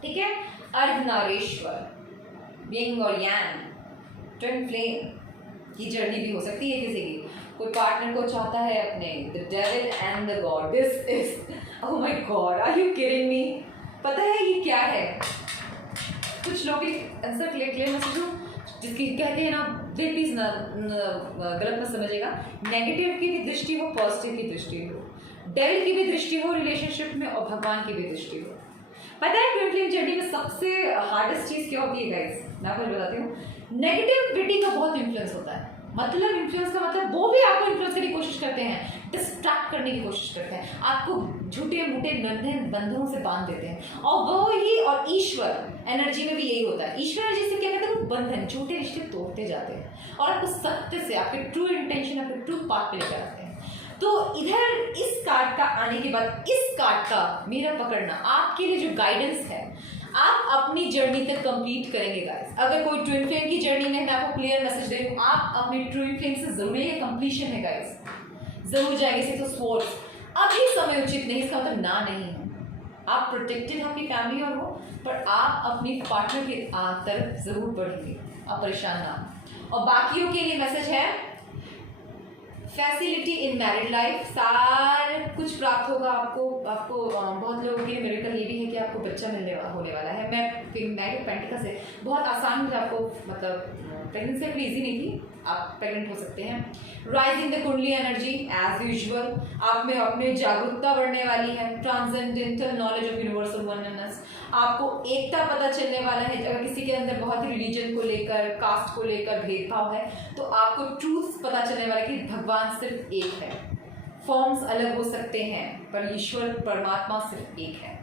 ठीक है, अर्धनारीश्वर, यिंग और यांग, ट्विन फ्लेम की जर्नी भी हो सकती है किसी की। कोई पार्टनर को चाहता है अपने, the devil and the god, this is oh my God, are you kidding me? पता है ये क्या है? कुछ लोग आंसर क्लियर मैं सोचूं जिसकी कहते हैं ना, प्लीज ना गलत मत समझिएगा, नेगेटिव की भी दृष्टि हो, पॉजिटिव की दृष्टि हो, डेविल की भी दृष्टि हो रिलेशनशिप में, और भगवान की भी दृष्टि हो। पता है ट्विन फ्लेम जर्नी में सबसे हार्डेस्ट चीज क्या होती है गाइस? मैं आपको बताती हूँ, नेगेटिविटी का बहुत इन्फ्लुएंस होता है। मतलब इन्फ्लुएंस का मतलब वो भी आपको इन्फ्लुएंस करने की कोशिश करते हैं, डिस्ट्रैक्ट करने की कोशिश करते हैं, आपको झूठे मूठे बंधनों से बांध देते हैं। और वो ही, और ईश्वर एनर्जी में भी यही होता है। ईश्वर एनर्जी से क्या कहते हैं, वो बंधन, झूठे रिश्ते तोड़ते जाते हैं और आपको सत्य से, आपके ट्रू इंटेंशन, आपके ट्रू पाथ पे लेकर आते हैं। तो इधर इस कार्ड का आने के बाद इस कार्ड का मेरा पकड़ना आपके लिए जो गाइडेंस है, आप अपनी जर्नी तक कंप्लीट करेंगे गाइस। अगर कोई ट्विन फ्लेम की जर्नी में, मैं आपको क्लियर मैसेज दे रही हूँ, आप अपनी ट्विन फ्लेम से जरूर, ये कंप्लीशन है गाइस, जरूर जाएंगे। तो सोर्स अभी समय उचित नहीं, इसका मतलब ना नहीं है, आप प्रोटेक्टेड आपकी फैमिली और हो, पर आप अपनी पार्टनर की तरफ जरूर बढ़ेंगे, आप परेशान ना। और बाकियों के लिए मैसेज है, फैसिलिटी इन मैरिड लाइफ, सारे कुछ प्राप्त होगा आपको। बहुत लोगों के लिए मिरेकल ये भी है कि आपको बच्चा होने वाला है। मैं नाइट ऑफ पेंटिकल्स से बहुत आसान मुझे आपको, मतलब प्रेगनेंसी अपनी ईजी नहीं थी, आप प्रेग्नेंट हो सकते हैं। राइजिंग द कुंडली एनर्जी एज यूजुअल, आप में अपने जागरूकता बढ़ने वाली है। Transcendental knowledge of universal oneness, आपको एकता पता चलने वाला है। अगर किसी के अंदर बहुत ही रिलीजन को लेकर, कास्ट को लेकर भेदभाव है, तो आपको ट्रूथ पता चलने वाला है कि भगवान सिर्फ एक है। फॉर्म्स अलग हो सकते हैं पर ईश्वर परमात्मा सिर्फ एक है।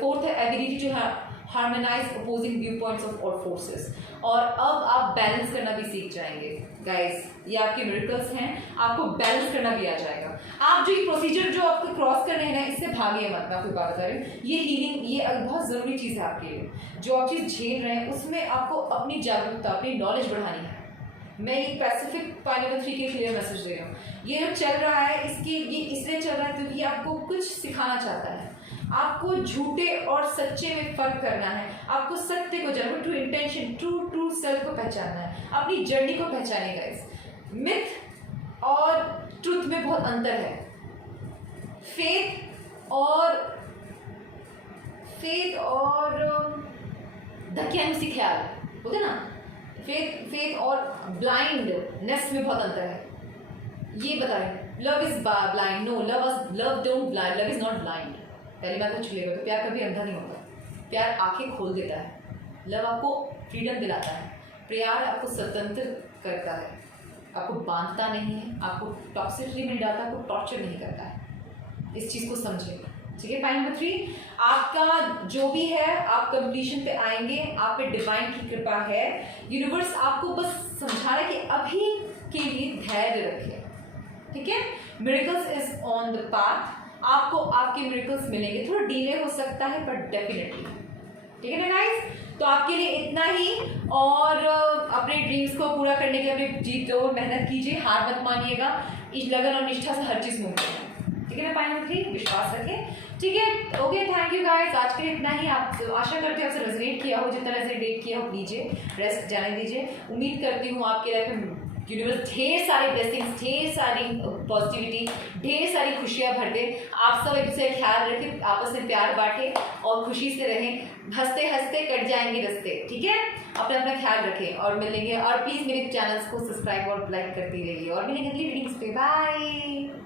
फोर्थ है ability to harmonise opposing view points of all forces, और अब आप बैलेंस करना भी सीख जाएंगे गाइस। ये आपके मिरेकल्स हैं, आपको बैलेंस करना भी आ जाएगा। आप जो ये प्रोसीजर जो आपको क्रॉस कर रहे हैं ना, इससे भागिए मत। मैं आपको बात बता रही हूँ, ये हीलिंग ये बहुत ज़रूरी चीज़ है आपके लिए। जो आप चीज़ झेल रहे हैं उसमें आपको अपनी जागरूकता, अपनी नॉलेज बढ़ानी है। मैं एक पैसिफिक पाइल 3 के क्लियर मैसेज दे रहा हूँ। ये जो चल रहा है ये इसलिए चल रहा है क्योंकि आपको कुछ सिखाना चाहता है। आपको झूठे और सच्चे में फर्क करना है, आपको सत्य को जानना, ट्रू इंटेंशन, ट्रू सेल्फ को पहचानना है, अपनी जर्नी को पहचानेगा। इस मिथ और ट्रुथ में बहुत अंतर है। फेथ और धक्यानुसी ख्याल बोलते ना, फेथ और ब्लाइंडनेस में बहुत अंतर है। ये बताएं, love is blind, no, love don't blind, love is not blind. पहली बात तो चलेगा। तो प्यार कभी अंधा नहीं होता, प्यार आंखें खोल देता है। लव आपको फ्रीडम दिलाता है, प्यार आपको स्वतंत्र करता है, आपको बांधता नहीं है, आपको टॉक्सिसिटी नहीं डालता, आपको टॉर्चर नहीं करता है। इस चीज़ को समझिए, ठीक है। पॉइंट नंबर 3, आपका जो भी है आप कंप्लीशन पे आएंगे, आप पे डिवाइन की कृपा है। यूनिवर्स आपको बस समझा रहा है कि अभी के लिए धैर्य रखें, ठीक है। Miracles is on the path, आपको आपके मिरेकल्स मिलेंगे, थोड़ा डिले हो सकता है पर डेफिनेटली, ठीक है ना गाइस। तो आपके लिए इतना ही, और अपने ड्रीम्स को पूरा करने के लिए अपनी जी तोड़ मेहनत कीजिए, हार मत मानिएगा, इस लगन और निष्ठा से हर चीज मुमकिन है, ठीक है ना। पॉइंट नंबर 3, विश्वास रखें, ठीक है। ओके, थैंक यू गाइस, आज के लिए इतना ही। आप आशा करते हो आपसे रेजोनेट किया हो, जितना रेजोनेट किया हो लीजिए, रेस्ट जाने दीजिए। उम्मीद करती हूँ आपके लाइफ में यूनिवर्स ढेर सारे ब्लेसिंग्स, ढेर सारी पॉजिटिविटी, ढेर सारी खुशियाँ भर दे। आप सब एक दूसरे का ख्याल रखें, आपस में प्यार बांटें और खुशी से रहें, हंसते हंसते कट जाएंगे रास्ते, ठीक है। अपना अपना ख्याल रखें और मिलेंगे, और प्लीज़ मेरे चैनल्स को सब्सक्राइब और लाइक करती रहिए, और मिलेंगे अगली वीडियोस पे। बाय।